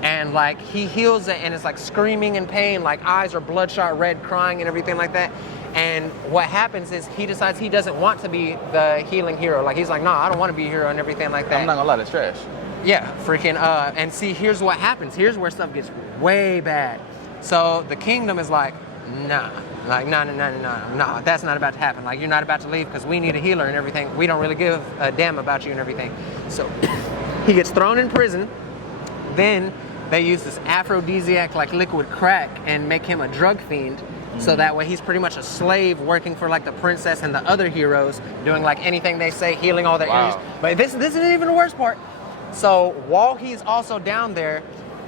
And like he heals it and it's like screaming in pain, like eyes are bloodshot red, crying and everything like that. And what happens is he decides he doesn't want to be the healing hero. Like he's like, nah, I don't want to be a hero and everything like that. I'm not gonna lie, that's trash. Yeah, freaking, and see, here's what happens. Here's where stuff gets way bad. So the kingdom is like, nah, that's not about to happen. Like you're not about to leave because we need a healer and everything. We don't really give a damn about you and everything. So he gets thrown in prison. Then they use this aphrodisiac like liquid crack and make him a drug fiend. So that way he's pretty much a slave working for like the princess and the other heroes, doing like anything they say, healing all their injuries. But this isn't even the worst part. So while he's also down there,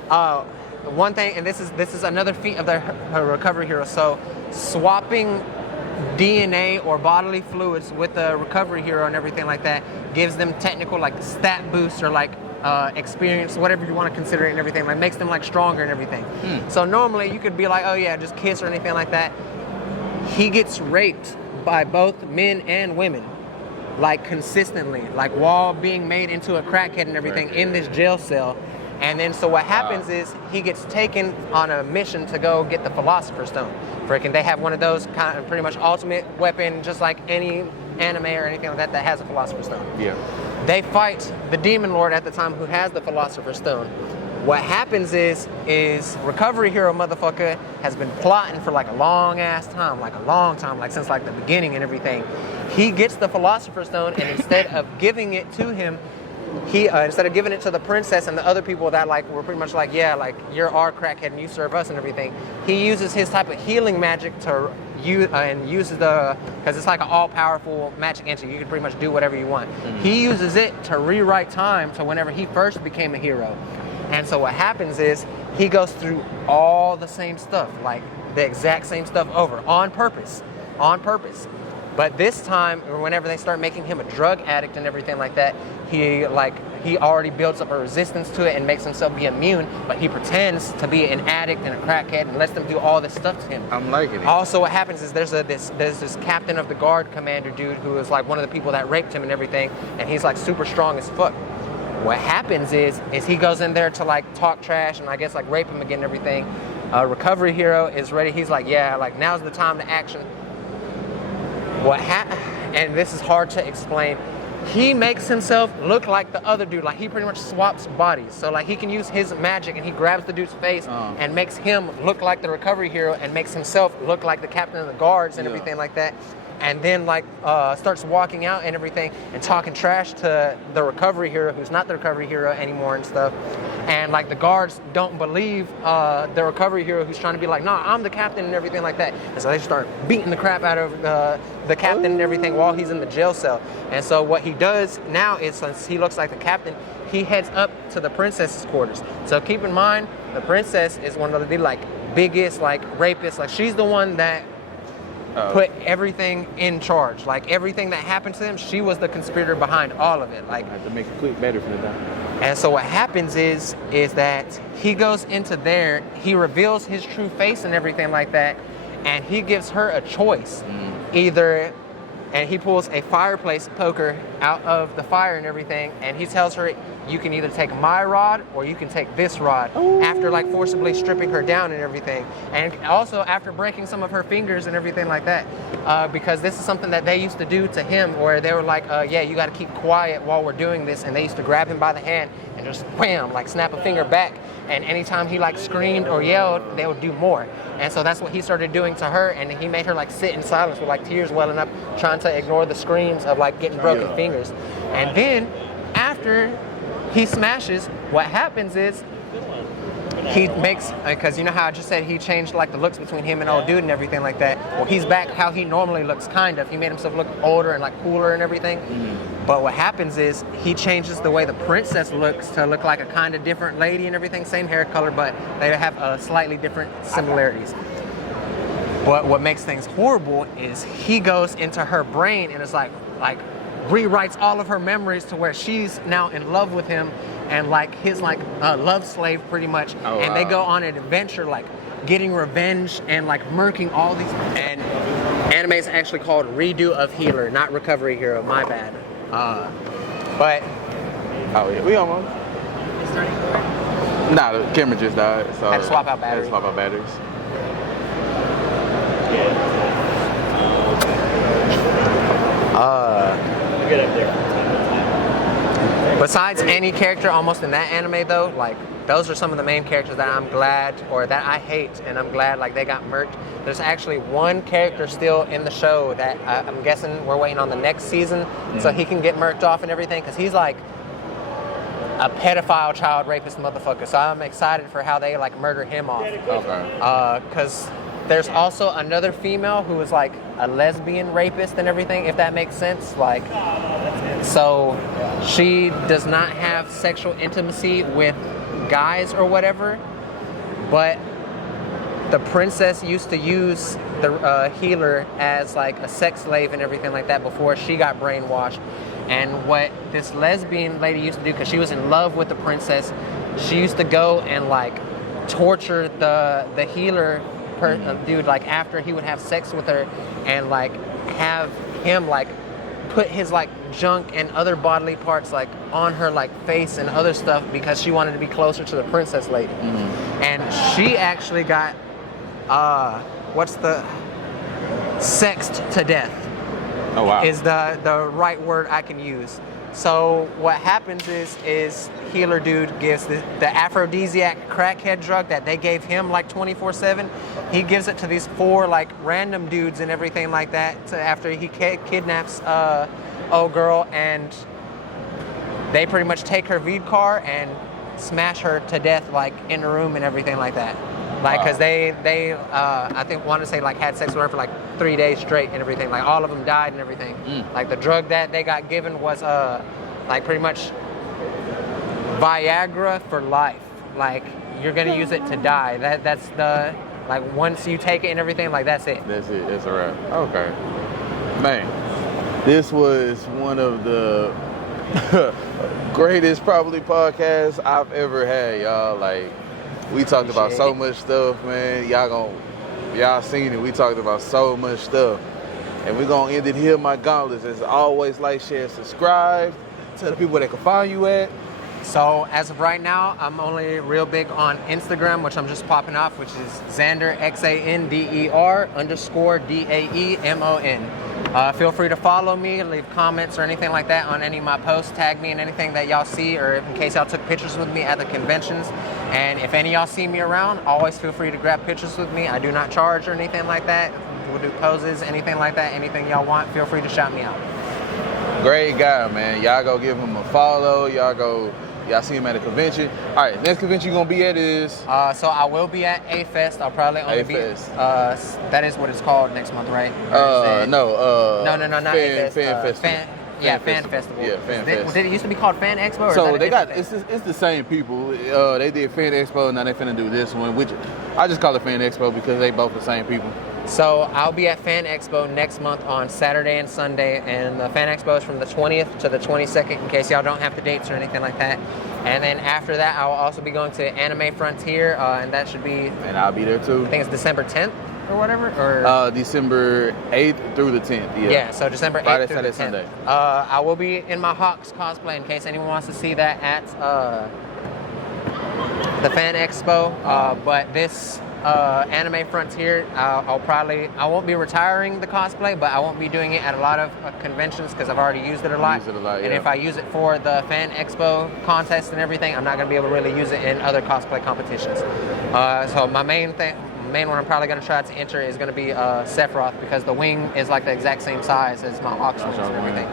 one thing, and this is another feat of the recovery hero. So swapping DNA or bodily fluids with the recovery hero and everything like that gives them technical like stat boosts or like experience, whatever you want to consider it and everything, like makes them like stronger and everything. So normally you could be like, oh yeah, just kiss or anything like that. He gets raped by both men and women, like consistently, like while being made into a crackhead and everything in this jail cell. And then so what happens is he gets taken on a mission to go get the Philosopher's Stone. Freaking, they have one of those kind of pretty much ultimate weapon, just like any anime or anything like that has a Philosopher's Stone. Yeah. They fight the demon lord at the time who has the Philosopher's Stone. What happens is recovery hero motherfucker has been plotting for like a long ass time, like since like the beginning and everything. He gets the Philosopher's Stone and instead of giving it to him, he instead of giving it to the princess and the other people that like were pretty much like, yeah, like you're our crackhead and you serve us and everything, he uses his type of healing magic to uses because it's like an all-powerful magic entity. You can pretty much do whatever you want. He uses it to rewrite time to whenever he first became a hero. And so what happens is he goes through all the same stuff, like the exact same stuff over on purpose. But this time, whenever they start making him a drug addict and everything like that, he already builds up a resistance to it and makes himself be immune, but he pretends to be an addict and a crackhead and lets them do all this stuff to him. I'm liking it. Also, what happens is there's this captain of the guard commander dude who is like one of the people that raped him and everything, and he's like super strong as fuck. What happens is he goes in there to like talk trash and I guess like rape him again and everything. Recovery hero is ready. He's like, yeah, like now's the time to action. And this is hard to explain. He makes himself look like the other dude. Like he pretty much swaps bodies. So like he can use his magic and he grabs the dude's face and makes him look like the recovery hero and makes himself look like the captain of the guards and everything like that. And then like starts walking out and everything and talking trash to the recovery hero who's not the recovery hero anymore and stuff. And like the guards don't believe the recovery hero who's trying to be like, nah, I'm the captain and everything like that. And so they start beating the crap out of the captain and everything while he's in the jail cell. And so what he does now is, since he looks like the captain, he heads up to the princess's quarters. So keep in mind, the princess is one of the like biggest like rapists. Like she's the one that put everything in charge. Like everything that happened to them, she was the conspirator behind all of it. Like I have to make it quick better for the time. And so what happens is that he goes into there, he reveals his true face and everything like that, and he gives her a choice. Either, and he pulls a fireplace poker out of the fire and everything, and he tells her, you can either take my rod or you can take this rod. After like forcibly stripping her down and everything. And also after breaking some of her fingers and everything like that. Because this is something that they used to do to him, where they were like, yeah, you gotta keep quiet while we're doing this. And they used to grab him by the hand and just wham, like snap a finger back. And anytime he like screamed or yelled, they would do more. And so that's what he started doing to her, and he made her like sit in silence with like tears welling up, trying to ignore the screams of like getting broken fingers. And then after he smashes, what happens is he makes, because you know how I just said he changed like the looks between him and old dude and everything like that. Well, he's back how he normally looks, kind of. He made himself look older and like cooler and everything. But what happens is he changes the way the princess looks to look like a kind of different lady and everything, same hair color, but they have slightly different similarities. But what makes things horrible is he goes into her brain and it's like rewrites all of her memories to where she's now in love with him and like his like love slave pretty much. And they go on an adventure like getting revenge and like murking all these. And anime is actually called Redo of Healer, not Recovery Hero. My bad. But oh yeah, we almost. It's starting to work? Nah, the camera just died. So had to swap out batteries. Get up there. Besides any character almost in that anime though, like those are some of the main characters that I'm glad, or that I hate, and I'm glad like they got murked. There's actually one character still in the show that I'm guessing we're waiting on the next season so he can get murked off and everything, because he's like a pedophile child rapist motherfucker. So I'm excited for how they like murder him off. Okay. Because there's also another female who is like a lesbian rapist and everything, if that makes sense. Like, so she does not have sexual intimacy with guys or whatever, but the princess used to use the healer as like a sex slave and everything like that before she got brainwashed. And what this lesbian lady used to do, because she was in love with the princess, she used to go and like torture the healer dude, like after he would have sex with her, and like have him like put his like junk and other bodily parts like on her like face and other stuff, because she wanted to be closer to the princess lady. And she actually got sexed to death. Oh wow. Is the right word I can use. So what happens is healer dude gives the aphrodisiac crackhead drug that they gave him like 24/7. He gives it to these 4 like random dudes and everything like that after he kidnaps old girl, and they pretty much take her V'd car and smash her to death like in the room and everything like that. Like, cause they I think want to say like had sex with her for like 3 days straight and everything. Like all of them died and everything. Like the drug that they got given was like pretty much Viagra for life. Like you're gonna use it to die. That's the like once you take it and everything, like that's it. That's it. That's a wrap. Okay. Man, this was one of the greatest probably podcasts I've ever had, y'all. Like. We talked about so much stuff, man. Y'all seen it. We talked about so much stuff. And we're going to end it here, my gauntlets. As always, like, share, subscribe. Tell the people where they can find you at. So as of right now, I'm only real big on Instagram, which I'm just popping off, which is Xander, XANDER_DAEMON. Feel free to follow me, leave comments or anything like that on any of my posts. Tag me in anything that y'all see, or in case y'all took pictures with me at the conventions. And if any of y'all see me around, always feel free to grab pictures with me. I do not charge or anything like that. We'll do poses, anything like that, anything y'all want, feel free to shout me out. Great guy, man. Y'all go give him a follow. Y'all see him at a convention. All right, next convention you're going to be at is? So I will be at A-Fest. I'll probably only be... that is what it's called next month, right? No, not A-Fest. Fan Festival. Fan Festival. Yeah, Fan Fest. Did it used to be called Fan Expo? Or so they got, it's the same people. They did Fan Expo, now they finna do this one, which I just call it Fan Expo because they both the same people. So I'll be at Fan Expo next month on Saturday and Sunday, and the Fan Expo is from the 20th to the 22nd, in case y'all don't have the dates or anything like that. And then after that, I'll also be going to Anime Frontier, and that should be... And I'll be there too. I think it's December 10th or whatever? Or December 8th through the 10th, yeah. Yeah, so December 8th Friday, through Saturday, the 10th. Sunday. I will be in my Hawks cosplay, in case anyone wants to see that at the Fan Expo. But this... Anime Frontier, I won't be retiring the cosplay, but I won't be doing it at a lot of conventions because I've already used it a lot. And if I use it for the Fan Expo contest and everything, I'm not going to be able to really use it in other cosplay competitions. So my main one I'm probably going to try to enter is going to be Sephiroth, because the wing is like the exact same size as my Hawks wings and everything.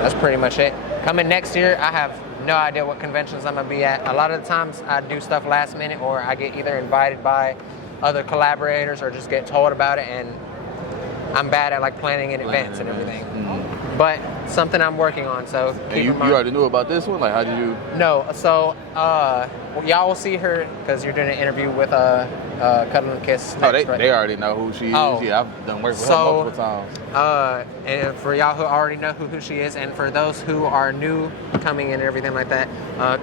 That's pretty much it. Coming next year, I have no idea what conventions I'm gonna be at. A lot of the times I do stuff last minute, or I get either invited by other collaborators or just get told about it, and I'm bad at like planning in advance and everything. But something I'm working on, so And you already knew about this one? Like, how did you? No, so y'all will see her because you're doing an interview with Cuddle and Kiss. Next, They already know who she is. Oh. Yeah, I've done work with her multiple times. And for y'all who already know who she is, and for those who are new coming in and everything like that,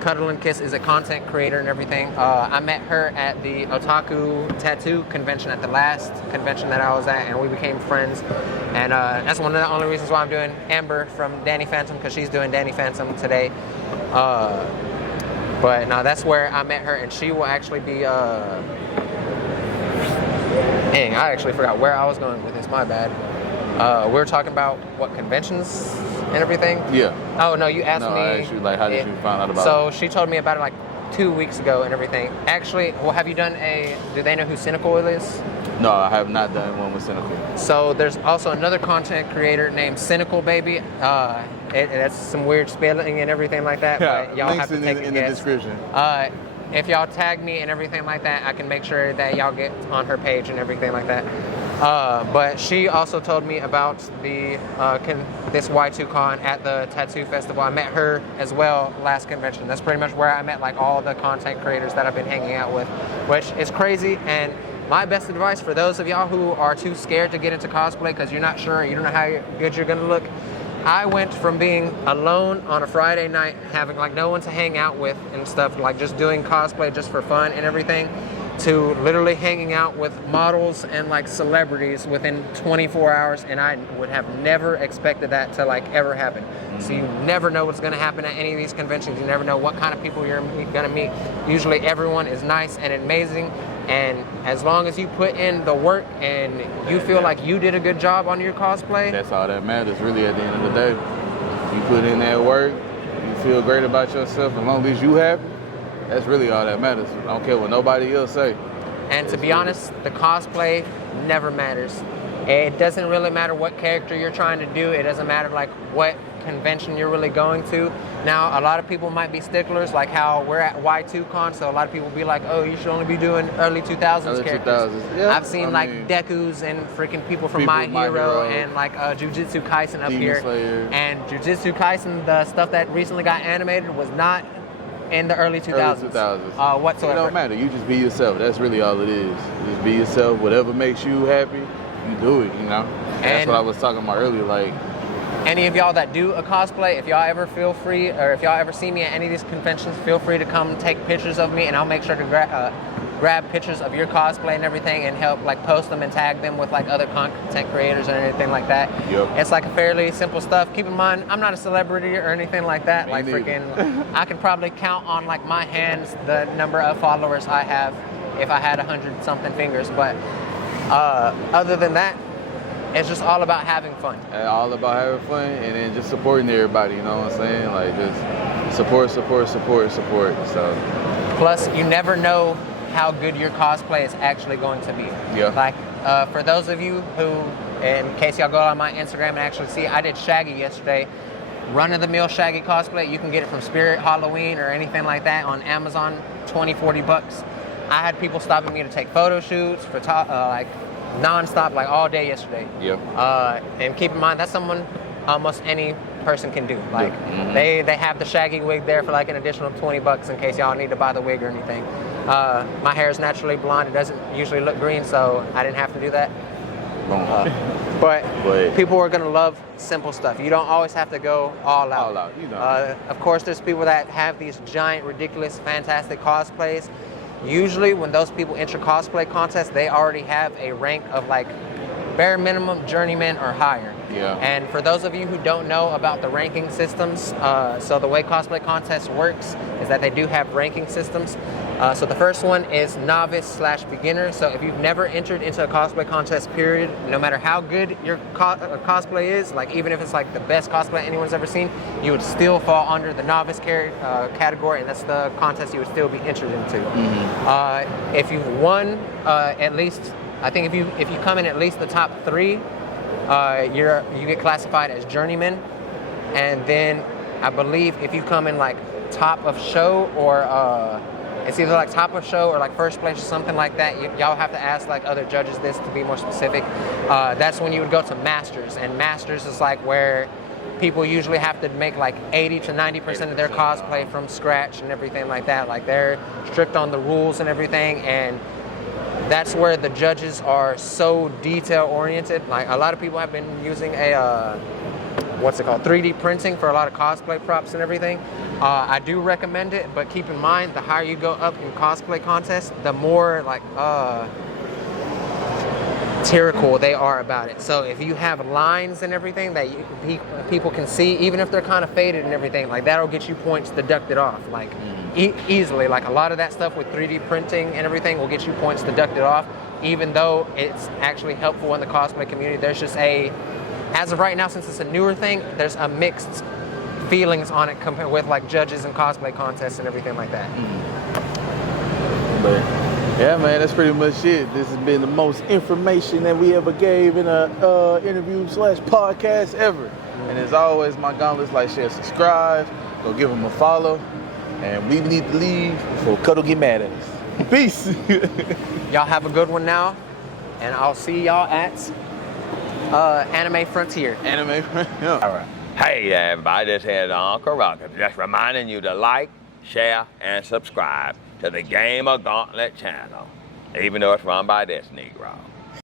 Cuddle and Kiss is a content creator and everything. I met her at the Otaku Tattoo convention at the last convention that I was at, and we became friends. And that's one of the only reasons why I'm doing Amber from Danny Phantom, because she's doing Danny Phantom today. But no, that's where I met her, and she will actually be. Dang, I actually forgot where I was going with this. My bad. We were talking about what conventions and everything. Yeah. Oh no, you asked me. I asked you like, how did you find out about it? So she told me about it like 2 weeks ago and everything. Actually, well, have you done do they know who Cynical is? No, I have not done one with Cynical. So there's also another content creator named Cynical Baby. That's some weird spelling and everything like that. Yeah, but y'all links have to take a in guess. the description. If y'all tag me and everything like that, I can make sure that y'all get on her page and everything like that. But she also told me about this Y2Con at the Tattoo Festival. I met her as well last convention. That's pretty much where I met like all the content creators that I've been hanging out with, which is crazy. And my best advice for those of y'all who are too scared to get into cosplay because you're not sure, you don't know how good you're gonna look, I went from being alone on a Friday night, having like no one to hang out with and stuff, like just doing cosplay just for fun and everything, to literally hanging out with models and like celebrities within 24 hours, and I would have never expected that to like ever happen. So you never know what's gonna happen at any of these conventions. You never know what kind of people you're gonna meet. Usually everyone is nice and amazing, and as long as you put in the work and you feel like you did a good job on your cosplay, that's all that matters really at the end of the day. You put in that work, you feel great about yourself, as long as you happy, that's really all that matters. I don't care what nobody else say. And to be honest, the cosplay never matters. It doesn't really matter what character you're trying to do. It doesn't matter like what convention you're really going to. Now, a lot of people might be sticklers, like how we're at Y2Con, so a lot of people be like, oh, you should only be doing early 2000s characters. 2000s. Yeah, I've seen Dekus and freaking people from People My My Hero Hero. and like Jujutsu Kaisen up Demon here. Slayer. And Jujutsu Kaisen, the stuff that recently got animated, was not in the early 2000s. Whatsoever. It don't matter. You just be yourself. That's really all it is. Just be yourself. Whatever makes you happy, you do it, you know? That's what I was talking about earlier. Like, any of y'all that do a cosplay, if y'all ever feel free, or if y'all ever see me at any of these conventions, feel free to come take pictures of me, and I'll make sure to grab pictures of your cosplay and everything and help like post them and tag them with like other content creators or anything like that. Yep. It's like a fairly simple stuff. Keep in mind, I'm not a celebrity or anything like that. Me Like neither. freaking, I can probably count on like my hands the number of followers I have if I had 100 something fingers. But other than that, it's just all about having fun. all about having fun and then just supporting everybody, you know what I'm saying? Like, just support. So, plus, you never know how good your cosplay is actually going to be. Yeah. Like, for those of you who, in case y'all go on my Instagram and actually see, I did Shaggy yesterday. Run-of-the-mill Shaggy cosplay, you can get it from Spirit Halloween or anything like that on Amazon, $20-$40. I had people stopping me to take photo shoots, for like non-stop, like all day yesterday. yeah. And keep in mind, that's someone almost any person can do. Like, they have the Shaggy wig there for like an additional $20 in case y'all need to buy the wig or anything. My hair is naturally blonde. It doesn't usually look green, so I didn't have to do that. But people are gonna love simple stuff. You don't always have to go all out. All out, you know. Of course, there's people that have these giant, ridiculous, fantastic cosplays. Usually, when those people enter cosplay contests, they already have a rank of like bare minimum journeyman or higher. Yeah. And for those of you who don't know about the ranking systems, so the way cosplay contest works is that they do have ranking systems. So the first one is novice/beginner. So if you've never entered into a cosplay contest, period, no matter how good your cosplay is, like even if it's like the best cosplay anyone's ever seen, you would still fall under the novice category, and that's the contest you would still be entered into. If you've won at least, I think if you come in at least the top 3, you get classified as journeyman, and then I believe if you come in like top of show or it's either like top of show or like first place or something like that. Y'all have to ask like other judges this to be more specific. That's when you would go to masters, and masters is like where people usually have to make like 80 to 90% of their cosplay from scratch and everything like that. Like they're strict on the rules and everything, and that's where the judges are so detail oriented. Like a lot of people have been using a what's it called, 3D printing for a lot of cosplay props and everything. I do recommend it, but keep in mind the higher you go up in cosplay contests, the more like tyrannical they are about it. So if you have lines and everything that people can see, even if they're kind of faded and everything, like that'll get you points deducted off, like easily. Like a lot of that stuff with 3D printing and everything will get you points deducted off, even though it's actually helpful in the cosplay community. There's just as of right now, since it's a newer thing, there's a mixed feelings on it compared with like judges and cosplay contests and everything like that. But yeah, man, that's pretty much it. This has been the most information that we ever gave in a interview/podcast ever. And as always, my gauntlets, like, share, subscribe. Go give them a follow. And we need to leave before Cuddle get mad at us. Peace. Y'all have a good one now, and I'll see y'all at Anime Frontier. Anime Frontier. All right. Hey there, everybody. This is Uncle Ruckus. Just reminding you to like, share, and subscribe to the GamerGauntlet channel, even though it's run by this Negro.